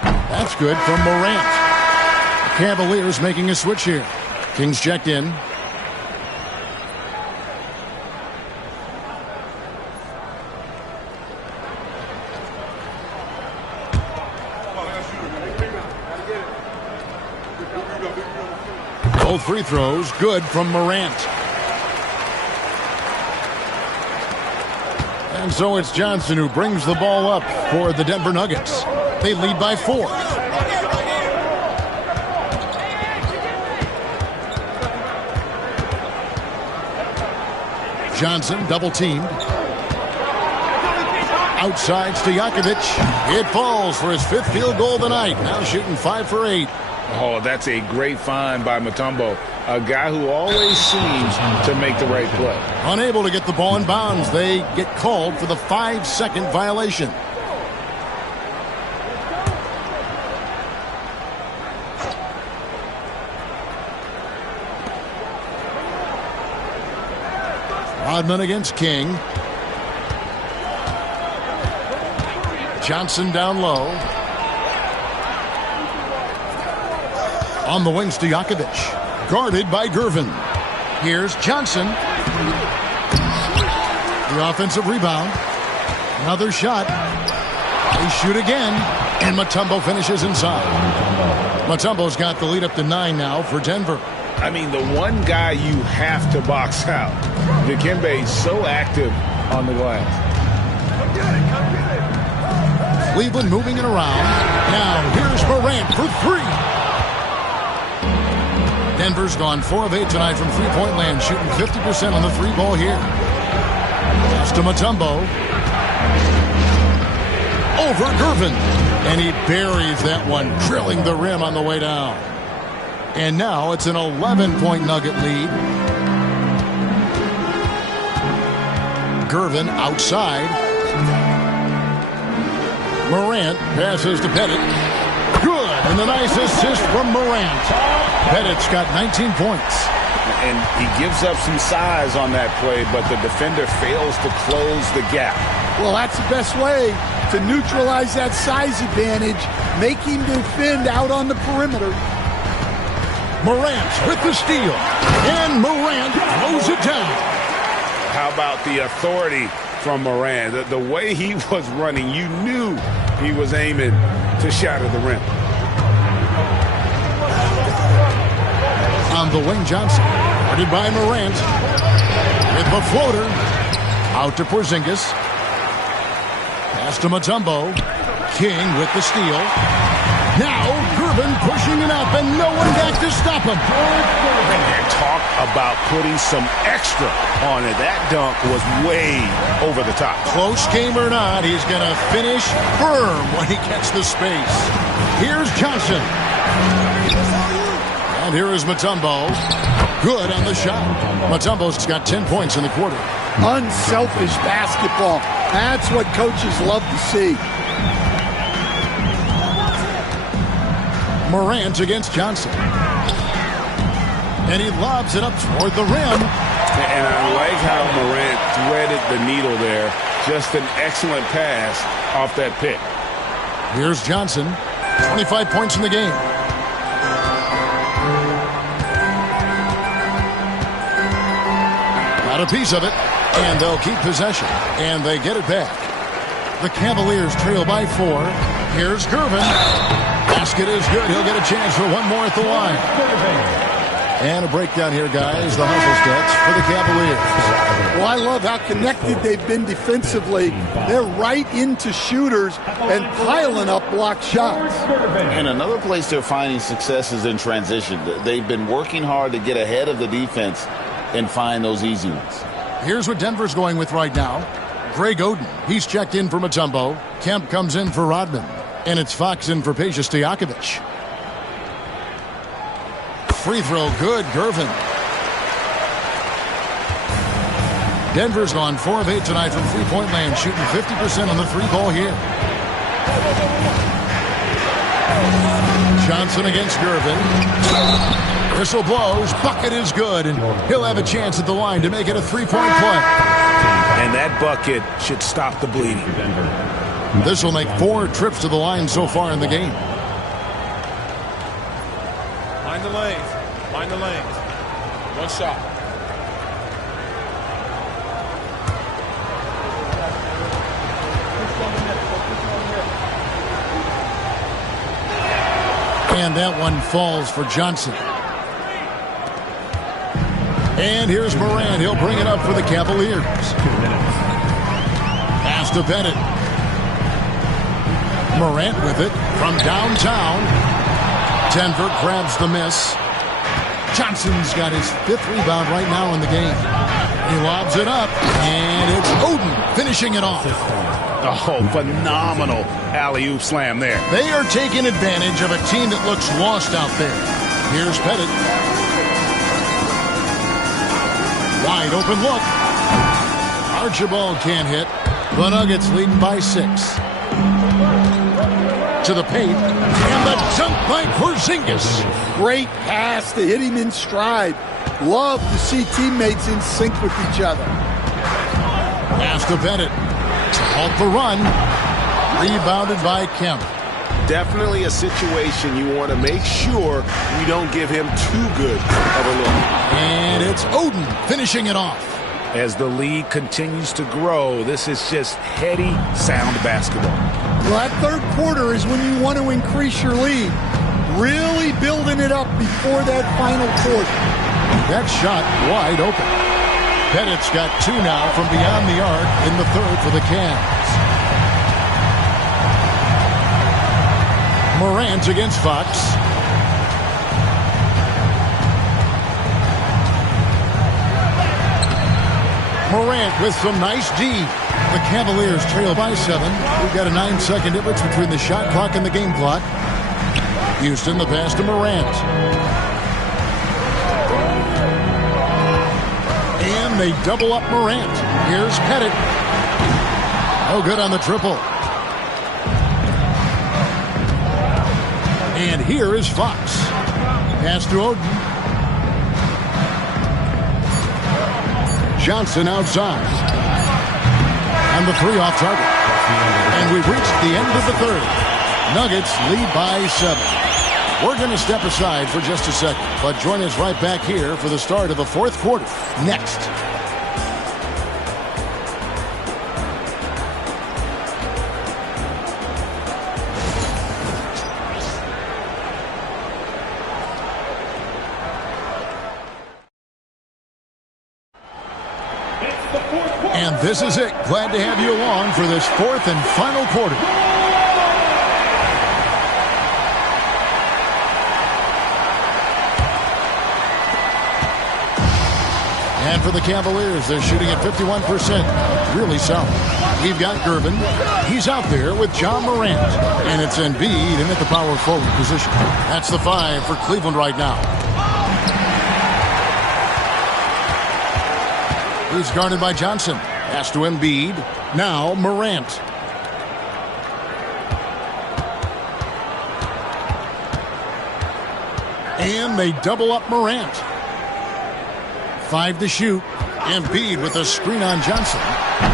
That's good from Morant. Cavaliers making a switch here. Kings checked in. Both free throws good from Morant. And so it's Johnson who brings the ball up for the Denver Nuggets. They lead by 4. Johnson double-teamed. Outside Stojakovic. It falls for his 5th field goal of the night. Now shooting 5 for 8. Oh, that's a great find by Mutombo. A guy who always seems to make the right play. Unable to get the ball in bounds. They get called for the 5-second violation. Rodman against King. Johnson down low. On the wing, Stojakovic. Guarded by Gervin. Here's Johnson. The offensive rebound. Another shot. They shoot again. And Mutombo finishes inside. Mutombo's got the lead up to 9 now for Denver. I mean, the one guy you have to box out. Dikembe so active on the glass. Cleveland moving it around. Now here's Morant for 3. Denver's gone 4 of 8 tonight from three-point land, shooting 50% on the 3-ball here. Pass to Mutombo. Over Gervin. And he buries that one, drilling the rim on the way down. And now it's an 11-point Nugget lead. Gervin outside. Morant passes to Pettit. Good. And the nice assist from Morant. Pettit's got 19 points. And he gives up some size on that play, but the defender fails to close the gap. Well, that's the best way to neutralize that size advantage. Make him defend out on the perimeter. Morant with the steal. And Morant throws it down. How about the authority from Morant? The way he was running, you knew he was aiming to shatter the rim. On the wing, Johnson. Guarded by Morant. With the floater. Out to Porzingis. Pass to Mutombo. King with the steal. Now Gervin pushing it up and no one back to stop him. And talk about putting some extra on it. That dunk was way over the top. Close game or not, he's going to finish firm when he gets the space. Here's Johnson. And here is Mutombo. Good on the shot. Mutombo's got 10 points in the quarter. Unselfish basketball. That's what coaches love to see. Morant against Johnson. And he lobs it up toward the rim. And I like how Morant threaded the needle there. Just an excellent pass off that pick. Here's Johnson. 25 points in the game. Got a piece of it. And they'll keep possession. And they get it back. The Cavaliers trail by 4. Here's Gervin. Basket is good. He'll get a chance for one more at the line. And a breakdown here, guys. The hustle stats for the Cavaliers. Well, I love how connected they've been defensively. They're right into shooters and piling up block shots. And another place they're finding success is in transition. They've been working hard to get ahead of the defense and find those easy ones. Here's what Denver's going with right now. Greg Oden, he's checked in for Mutombo. Kemp comes in for Rodman. And it's Fox in for Peja Stojakovic. Free throw good, Gervin. Denver's gone 4 of 8 tonight from three-point land, shooting 50% on the three-ball here. Johnson against Gervin. Whistle blows, bucket is good, and he'll have a chance at the line to make it a three-point play. And that bucket should stop the bleeding. This will make 4 trips to the line so far in the game. Find the lanes. Find the lanes. One shot. And that one falls for Johnson. And here's Morant. He'll bring it up for the Cavaliers. Pass to Bennett. Morant with it from downtown. Denver grabs the miss. Johnson's got his 5th rebound right now in the game. He lobs it up, and it's Oden finishing it off. Oh, phenomenal alley-oop slam there. They are taking advantage of a team that looks lost out there. Here's Pettit. Wide open look. Archibald can't hit. The Nuggets leading by 6. To the paint, and the dunk by Porzingis. Great pass to hit him in stride. Love to see teammates in sync with each other. Pass to Bennett. To halt the run. Rebounded by Kemp. Definitely a situation you want to make sure you don't give him too good of a look. And it's Oden finishing it off. As the lead continues to grow, this is just heady, sound basketball. Well, that third quarter is when you want to increase your lead. Really building it up before that final quarter. That shot wide open. Pettit's got 2 now from beyond the arc in the third for the Cavs. Morant against Fox. Morant with some nice D. The Cavaliers trail by 7. We've got a 9-second difference between the shot clock and the game clock. Houston, the pass to Morant. And they double up Morant. Here's Pettit. No good on the triple. And here is Fox. Pass to Oden. Johnson outside. And the 3 off target. And we've reached the end of the third. Nuggets lead by 7. We're going to step aside for just a second, but join us right back here for the start of the fourth quarter. Next. And this is it. Glad to have you along for this fourth and final quarter. And for the Cavaliers, they're shooting at 51%. Really solid. We've got Gervin. He's out there with John Morant. And it's Embiid in at the power forward position. That's the 5 for Cleveland right now. He's guarded by Johnson. Pass to Embiid. Now Morant. And they double up Morant. 5 to shoot. Embiid with a screen on Johnson.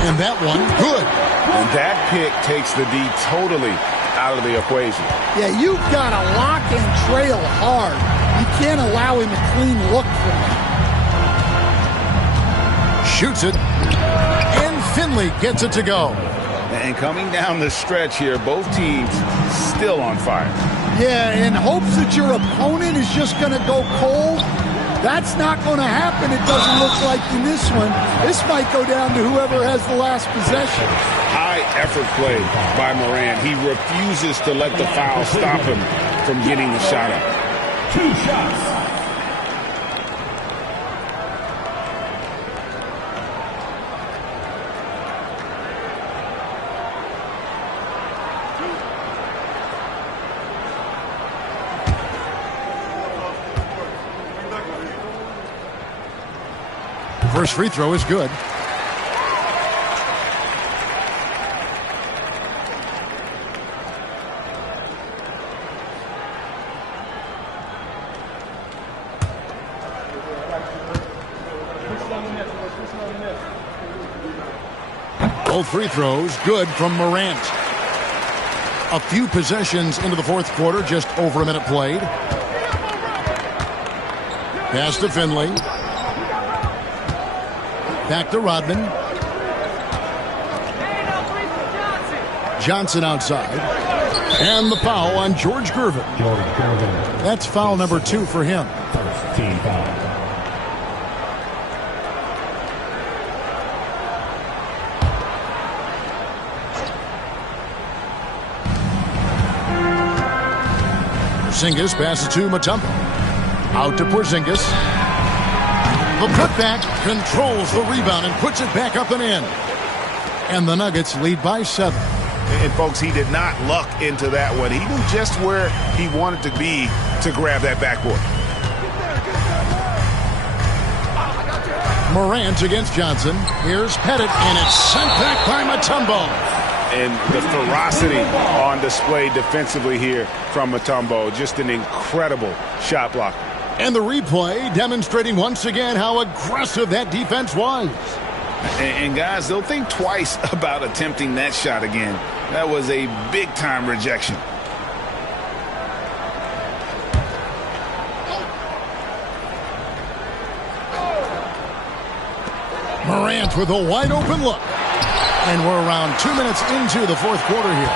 And that one, good. And that pick takes the D totally out of the equation. Yeah, you've got to lock and trail hard. You can't allow him a clean look from that. Shoots it. And Finley gets it to go. And coming down the stretch here, both teams still on fire. Yeah, in hopes that your opponent is just going to go cold, that's not going to happen. It doesn't look like in this one. This might go down to whoever has the last possession. High effort play by Moran. He refuses to let the foul stop him from getting the shot up. 2 shots. First free throw is good. Both free throws good from Morant. A few possessions into the fourth quarter, just over a minute played. Pass to Finley. Back to Rodman. Johnson outside. And the foul on George Gervin. That's foul number 2 for him. First team foul. Porzingis passes to Mutombo. Out to Porzingis. The putback controls the rebound and puts it back up and in. And the Nuggets lead by 7. And folks, he did not luck into that one. He knew just where he wanted to be to grab that backboard. Morant against Johnson. Here's Pettit, and it's sent back by Mutombo. And the ferocity on display defensively here from Mutombo. Just an incredible shot blocker. And the replay demonstrating once again how aggressive that defense was. And guys, they'll think twice about attempting that shot again. That was a big-time rejection. Morant with a wide-open look. And we're around 2 minutes into the fourth quarter here.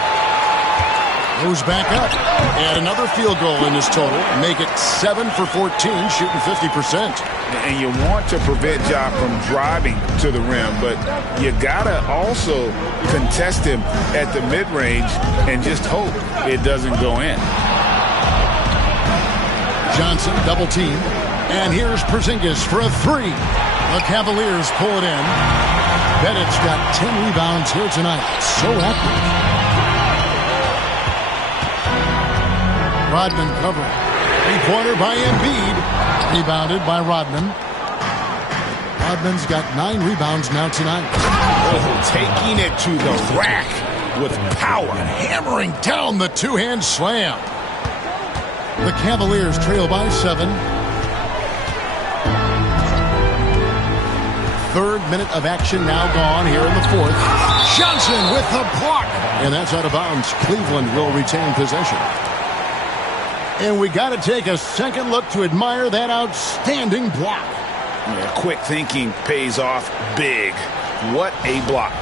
Moves back up. And another field goal in his total. Make it 7 for 14, shooting 50%. And you want to prevent Ja from driving to the rim, but you gotta also contest him at the mid-range and just hope it doesn't go in. Johnson double team. And here's Porzingis for a 3. The Cavaliers pull it in. Bennett's got 10 rebounds here tonight. So active. Rodman covering. 3-pointer by Embiid. Rebounded by Rodman. Rodman's got 9 rebounds now tonight. Oh, taking it to the rack with power. And hammering down the two-hand slam. The Cavaliers trail by 7. Third minute of action now gone here in the fourth. Johnson with the block. And that's out of bounds. Cleveland will retain possession. And we got to take a second look to admire that outstanding block. Yeah, quick thinking pays off big. What a block.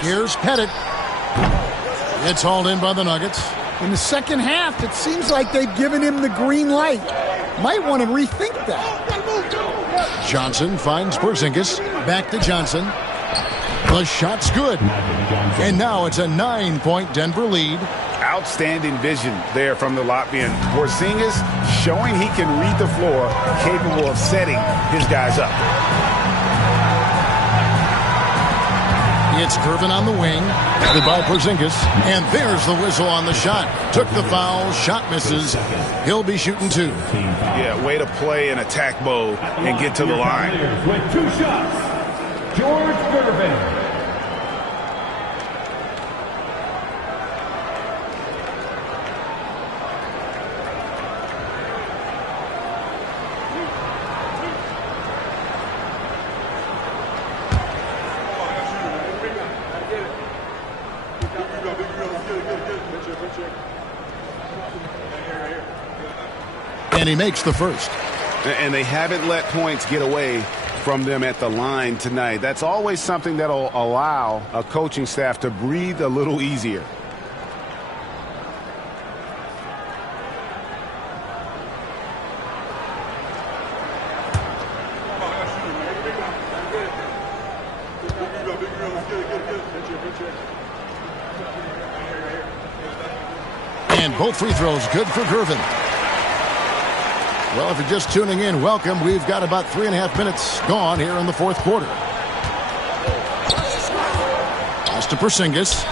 Here's Pettit. It's hauled in by the Nuggets. In the second half, it seems like they've given him the green light. Might want to rethink that. Johnson finds Porzingis. Back to Johnson. The shot's good. And now it's a 9-point Denver lead. Outstanding vision there from the Latvian. Porzingis showing he can read the floor, capable of setting his guys up. It's Gervin on the wing. Headed by Porzingis. And there's the whistle on the shot. Took the foul. Shot misses. He'll be shooting 2. Yeah, way to play an attack mode and get to the line. With 2 shots, George Gervin. he makes the first. And they haven't let points get away from them at the line tonight. That's always something that'll allow a coaching staff to breathe a little easier. And both free throws good for Gervin. Well, if you're just tuning in, welcome. We've got about 3.5 minutes gone here in the fourth quarter. Pass to Porzingis.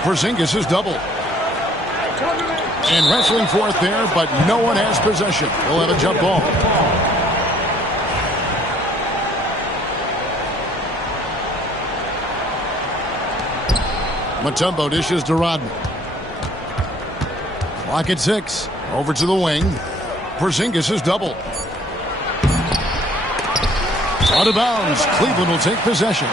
Porzingis is double. And wrestling for it there, but no one has possession. We'll have a jump ball. Mutombo dishes to Rodman. Clock at 6. Over to the wing. Porzingis is double. Out of bounds. Cleveland will take possession.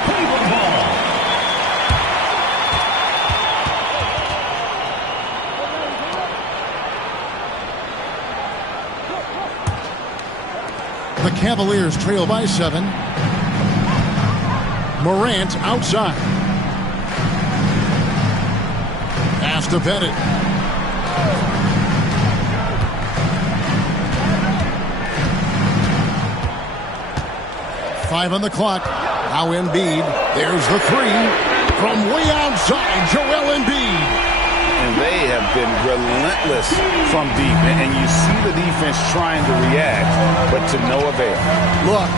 The Cavaliers trail by 7. Morant outside. Pass to Bennett. Five on the clock. Now Embiid. There's the three from way outside. Joel Embiid. And they have been relentless from deep. And you see the defense trying to react, but to no avail. Look,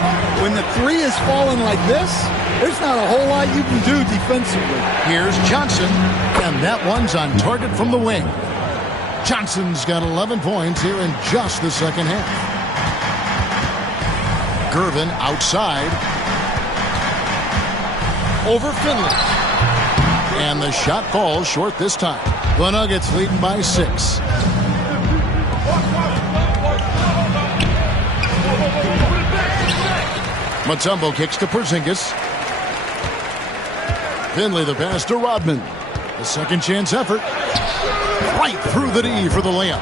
when the three is falling like this, there's not a whole lot you can do defensively. Here's Johnson, and that one's on target from the wing. Johnson's got 11 points here in just the second half. Gervin outside. Over Finley. And the shot falls short this time. The Nuggets leading by 6. Mutombo kicks to Porzingis. Finley the pass to Rodman. A second chance effort. Right through the D for the layup.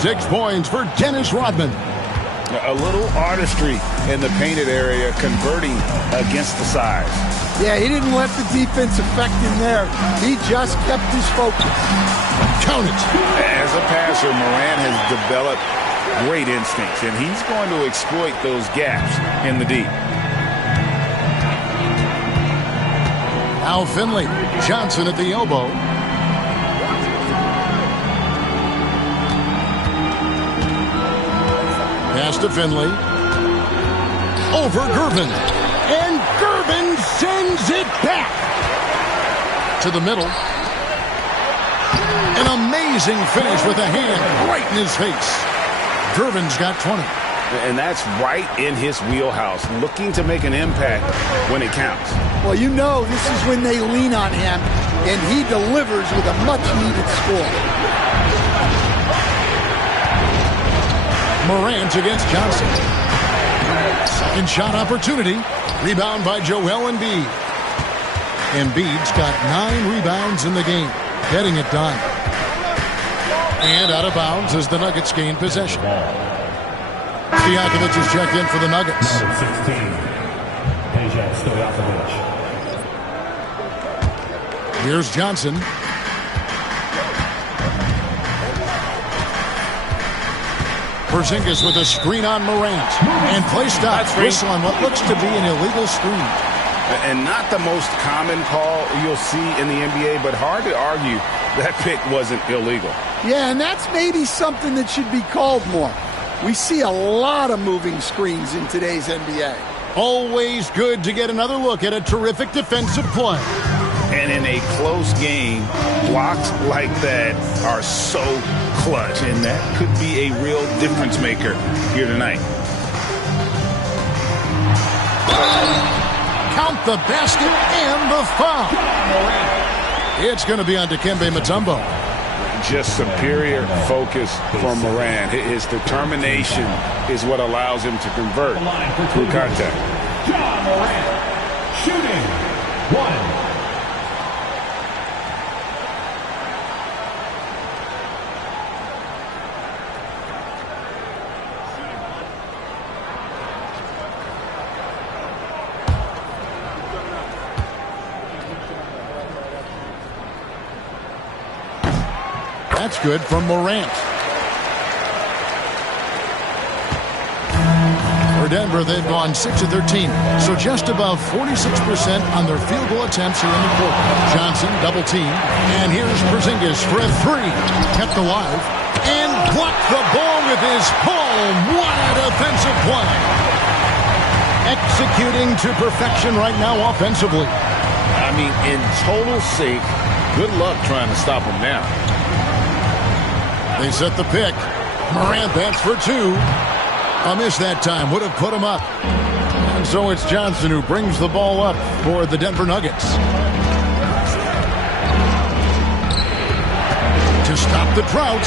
6 points for Dennis Rodman. A little artistry in the painted area, converting against the size. Yeah, he didn't let the defense affect him there. He just kept his focus. Count it. As a passer, Morant has developed great instincts, and he's going to exploit those gaps in the D. Now Finley. Johnson at the elbow. Pass to Finley. Over Gervin. And Gervin sends it back to the middle. An amazing finish with a hand right in his face. Gervin's got 20. And that's right in his wheelhouse, looking to make an impact when it counts. Well, you know this is when they lean on him, and he delivers with a much-needed score. Morant against Johnson. Second shot opportunity. Rebound by Joel Embiid. Embiid's got 9 rebounds in the game, getting it done. And out of bounds as the Nuggets gain possession. Stojakovic is checked in for the Nuggets. 16. Stojakovic. Here's Johnson. Porzingis with a screen on Morant. And play stops. Whistle on what looks to be an illegal screen. And not the most common call you'll see in the NBA, but hard to argue that pick wasn't illegal. Yeah, and that's maybe something that should be called more. We see a lot of moving screens in today's NBA. Always good to get another look at a terrific defensive play. And in a close game, blocks like that are so clutch, and that could be a real difference maker here tonight. Count the basket and the foul. It's going to be on Dikembe Mutombo. Just superior focus from Morant. His determination is what allows him to convert through contact. John Morant, shooting 1. That's good from Morant. For Denver, they've gone 6 of 13, so just above 46% on their field goal attempts here in the quarter. Johnson double team, and here's Porzingis for a three. Kept alive, and blocked the ball with his palm. What a defensive play. Executing to perfection right now offensively. I mean, in total sync. Good luck trying to stop him now. They set the pick. Morant bats for two. A miss that time would have put him up. And so it's Johnson who brings the ball up for the Denver Nuggets. To stop the drought.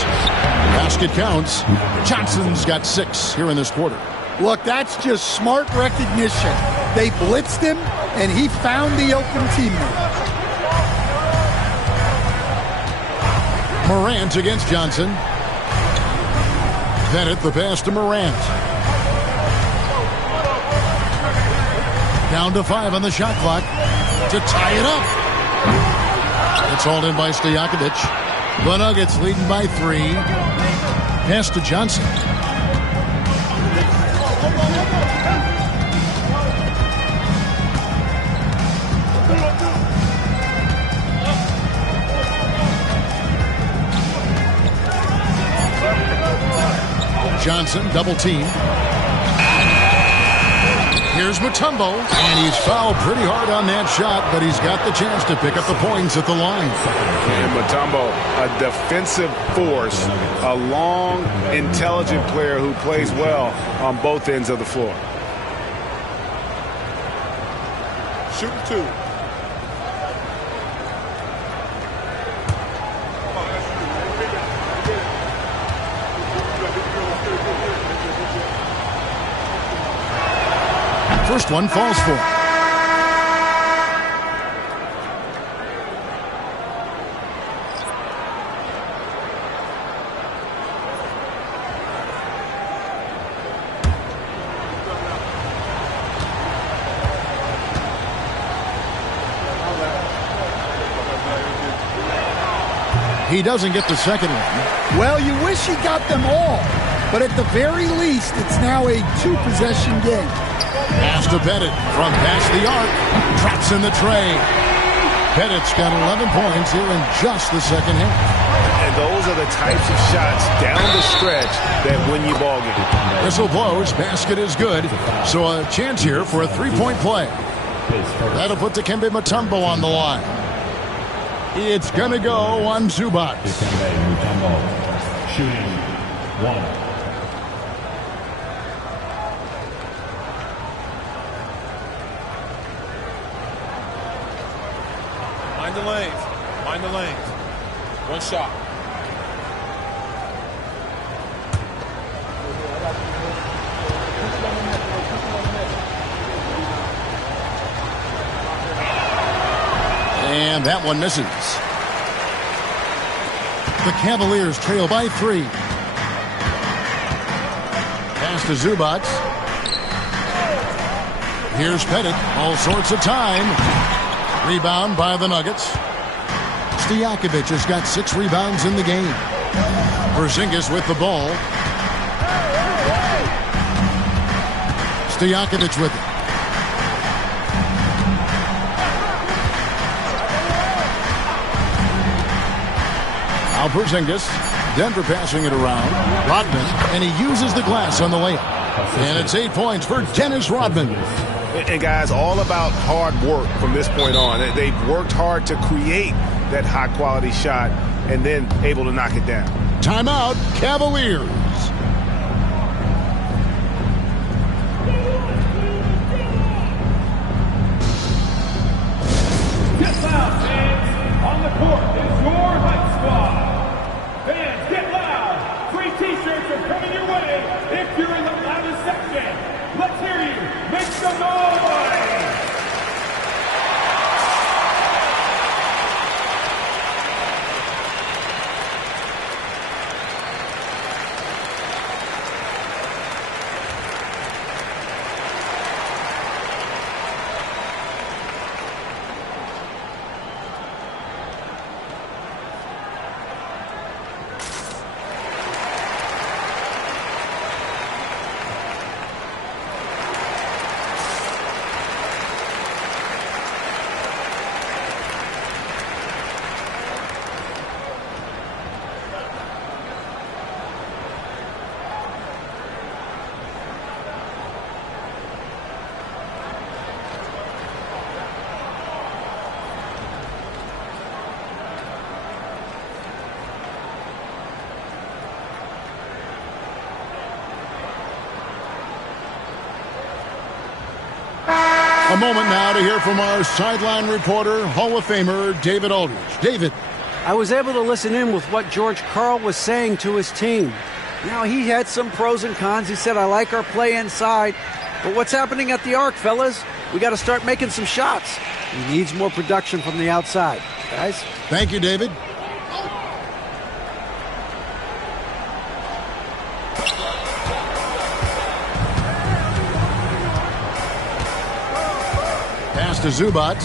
Basket counts. Johnson's got 6 here in this quarter. Look, that's just smart recognition. They blitzed him, and he found the open teammate. Morant against Johnson. Bennett the pass to Morant. Down to 5 on the shot clock to tie it up. It's hauled in by Stojakovic. The Nuggets leading by 3. Pass to Johnson. Johnson double team. Here's Mutombo, and he's fouled pretty hard on that shot, but he's got the chance to pick up the points at the line. And Mutombo, a defensive force, a long, intelligent player who plays well on both ends of the floor. Shoot 2. First one falls for. He doesn't get the second one. Well, you wish he got them all, but at the very least, it's now a 2-possession game. Pass to Bennett from past the arc. Traps in the tray. Bennett's got 11 points here in just the second half. And those are the types of shots down the stretch that win you ball games. Whistle blows. Basket is good. So a chance here for a 3-point play. That'll put Dikembe Mutombo on the line. It's going to go on Zubac. Shooting 1. Mind the lanes. Mind the lanes. One shot. And that one misses. The Cavaliers trail by 3. Pass to Zubac. Here's Pettit. All sorts of time. Rebound by the Nuggets. Stojakovic has got 6 rebounds in the game. Porzingis with the ball. Stojakovic with it. Now Porzingis. Denver passing it around. Rodman, and he uses the glass on the layup. And it's 8 points for Dennis Rodman. And guys, all about hard work from this point on. They've worked hard to create that high-quality shot and then able to knock it down. Timeout, Cavaliers. Get loud, fans. On the court is your Hype Squad. Fans, get loud. Free T-shirts are coming your way if you're in the loudest section. Let's hear you. Make some noise. A moment now to hear from our sideline reporter, Hall of Famer David Aldridge. David. I was able to listen in with what George Karl was saying to his team. Now, he had some pros and cons. He said, I like our play inside. But what's happening at the arc, fellas? We got to start making some shots. He needs more production from the outside. Guys? Thank you, David. Pass to Zubac.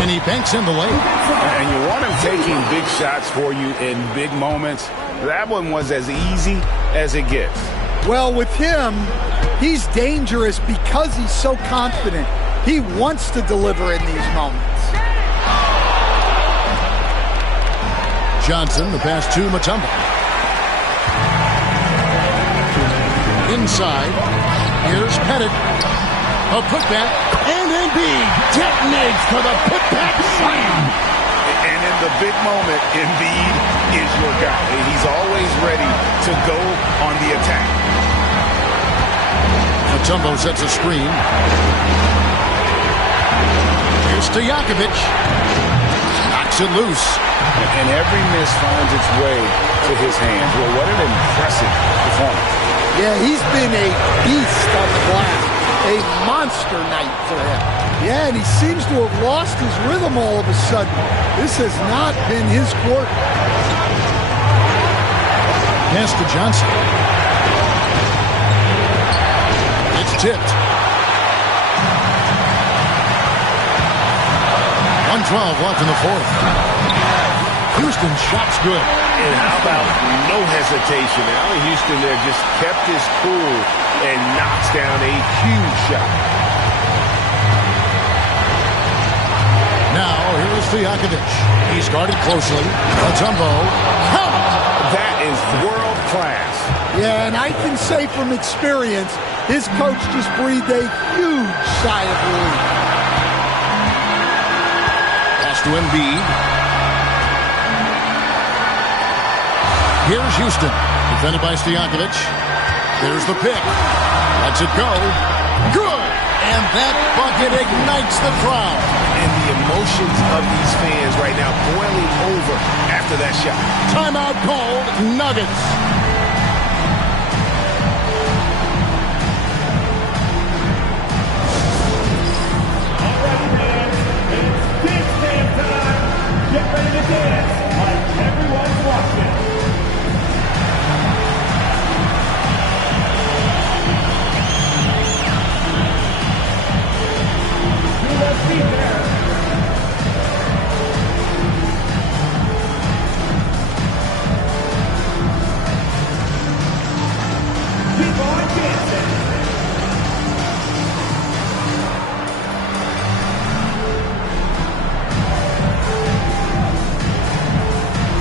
And he banks in the lane. And you want him taking big shots for you in big moments. That one was as easy as it gets. Well, with him, he's dangerous because he's so confident. He wants to deliver in these moments. Johnson, the pass to Mutombo. Inside, here's Pettit. A putback, and Embiid detonates for the putback slam. And in the big moment, Embiid is your guy. He's always ready to go on the attack. Mutombo sets a screen. Here's to Jakovic. Knocks it loose. And every miss finds its way to his hands. Well, what an impressive performance. Yeah, he's been a beast on the glass. A monster night for him. Yeah, and he seems to have lost his rhythm all of a sudden. This has not been his quarter. Pass to Johnson. It's tipped. 1:12 left in the fourth. Houston shot's good. And how about no hesitation? Allen Houston there just kept his cool and knocks down a huge shot. Now, here's Jakovic. He's guarded closely. Mutombo. Count! That is world class. Yeah, and I can say from experience, his coach just breathed a huge sigh of relief. Pass to Embiid. Here's Houston, defended by Stojakovic. There's the pick. Lets it go. Good! And that bucket ignites the crowd. And the emotions of these fans right now boiling over after that shot. Timeout called. Nuggets. All right, fans, it's dance time. Get ready to dance like everyone's watching. Let's be there. Keep on dancing.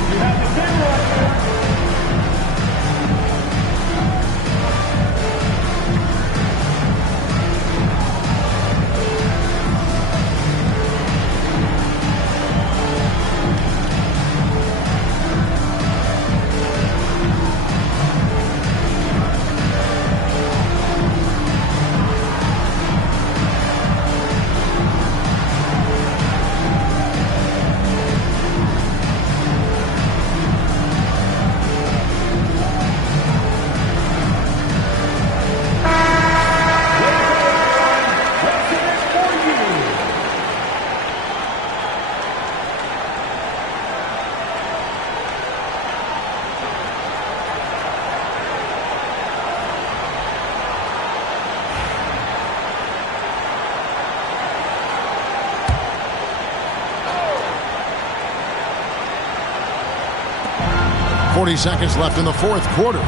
You have the camera up there. Seconds left in the fourth quarter.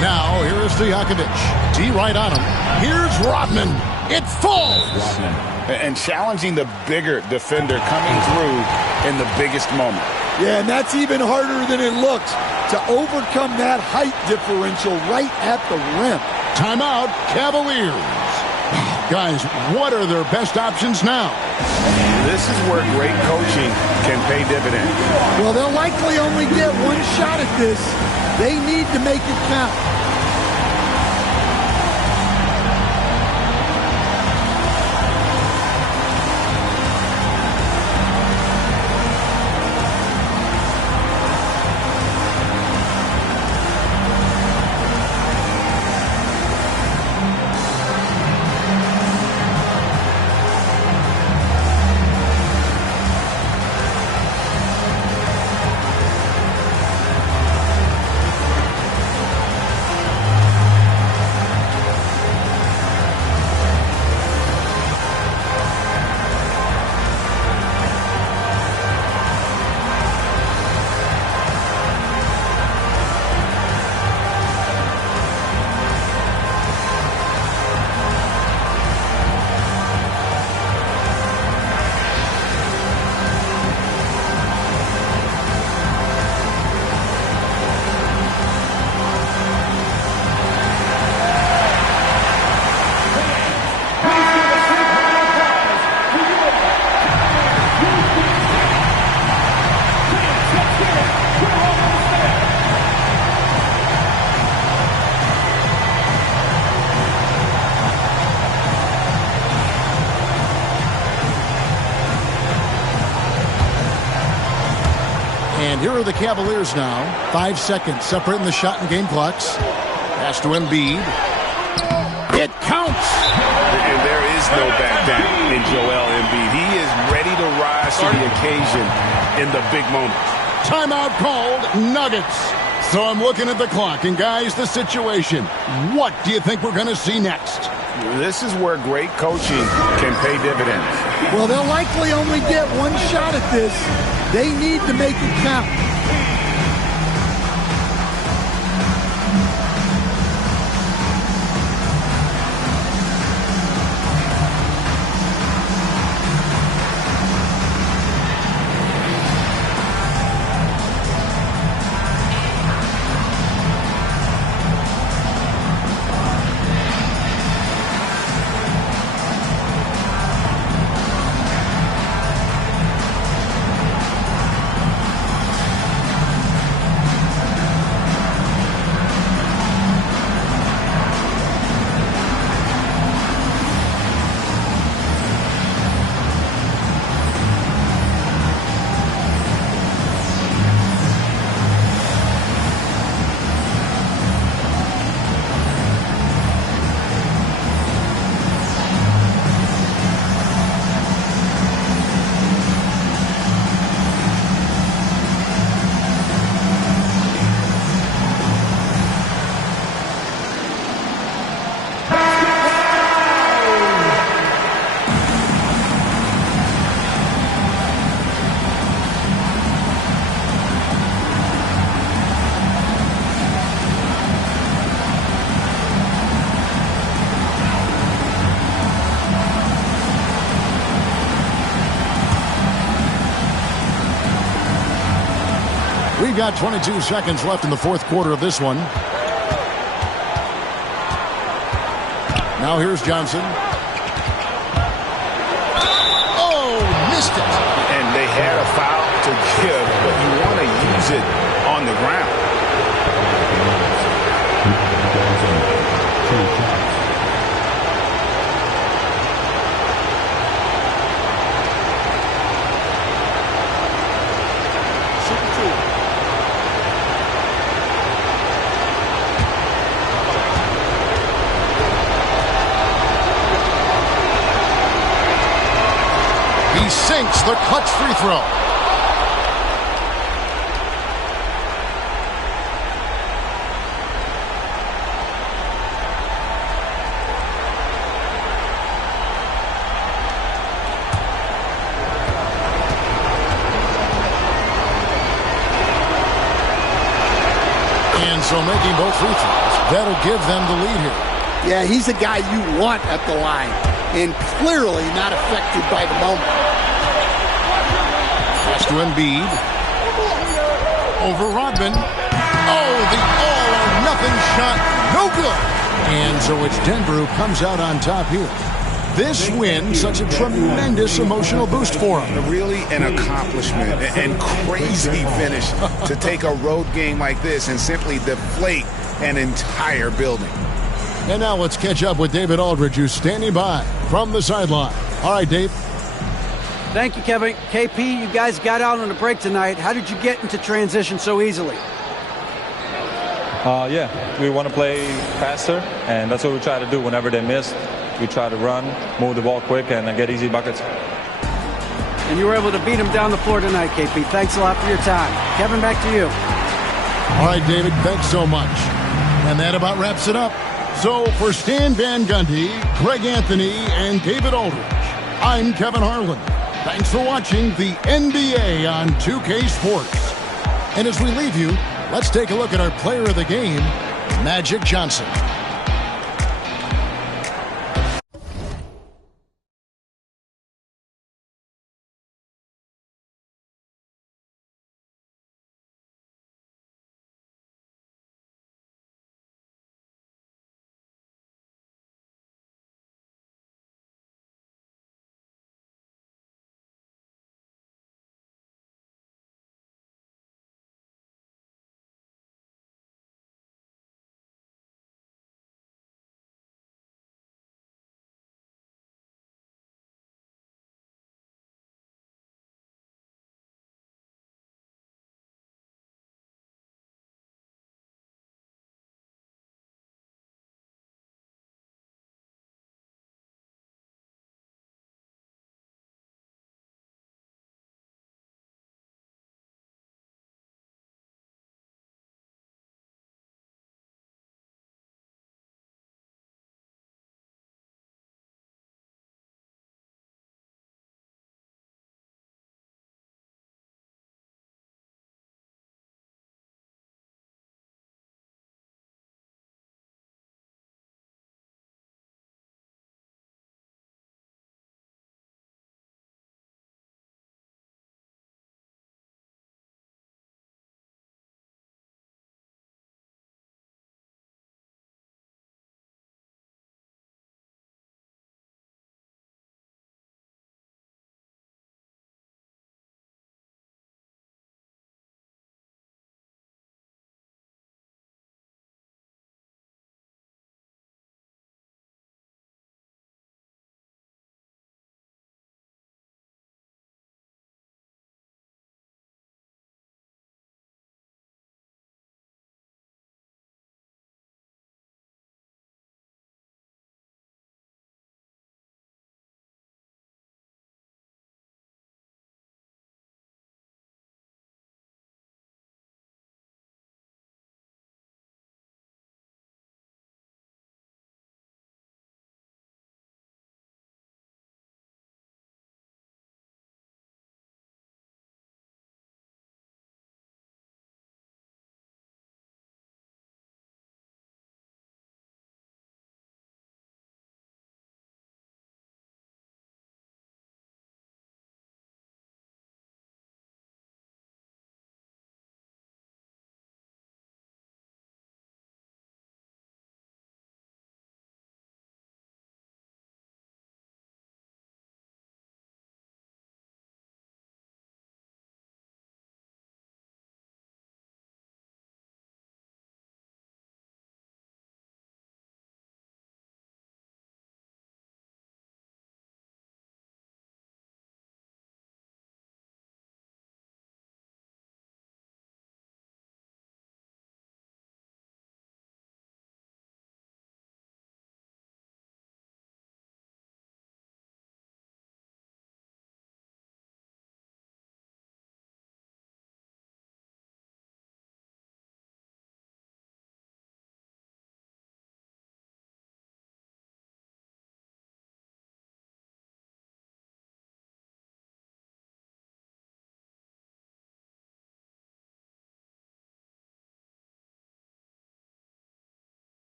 Now, here is Stojakovic. D right on him. Here's Rodman. It falls. Rodman. And challenging the bigger defender coming through in the biggest moment. Yeah, and that's even harder than it looks to overcome that height differential right at the rim. Timeout, Cavaliers. Guys, what are their best options now? This is where great coaching can pay dividends. Well, they'll likely only get one shot at this. They need to make it count. And here are the Cavaliers now. 5 seconds separating the shot and game clocks. Pass to Embiid. It counts. And there is no back down in Joel Embiid. He is ready to rise to the occasion in the big moments. Timeout called, Nuggets. So I'm looking at the clock, and guys, the situation. What do you think we're going to see next? This is where great coaching can pay dividends. Well, they'll likely only get one shot at this. They need to make it count. We've got 22 seconds left in the fourth quarter of this one. Now here's Johnson. Oh, missed it. And they had a foul to give, but you want to use it on the ground. He sinks the clutch free throw. And so making both free throws, that'll give them the lead here. Yeah, he's a guy you want at the line, and clearly not affected by the moment. Pass to Embiid. Over Rodman. Oh, the all-or-nothing shot. No good. And so it's Denver who comes out on top here. this win such a tremendous emotional boost for him. Really an accomplishment and crazy finish to take a road game like this and simply deflate an entire building. And now let's catch up with David Aldridge, who's standing by from the sideline. All right, Dave. Thank you, Kevin. KP, you guys got out on a break tonight. How did you get into transition so easily? Yeah, we want to play faster, and that's what we try to do whenever they miss. We try to run, move the ball quick, and get easy buckets. And you were able to beat them down the floor tonight, KP. Thanks a lot for your time. Kevin, back to you. All right, David, thanks so much. And that about wraps it up. So for Stan Van Gundy, Greg Anthony, and David Aldridge, I'm Kevin Harlan. Thanks for watching the NBA on 2K Sports. And as we leave you, let's take a look at our player of the game, Magic Johnson.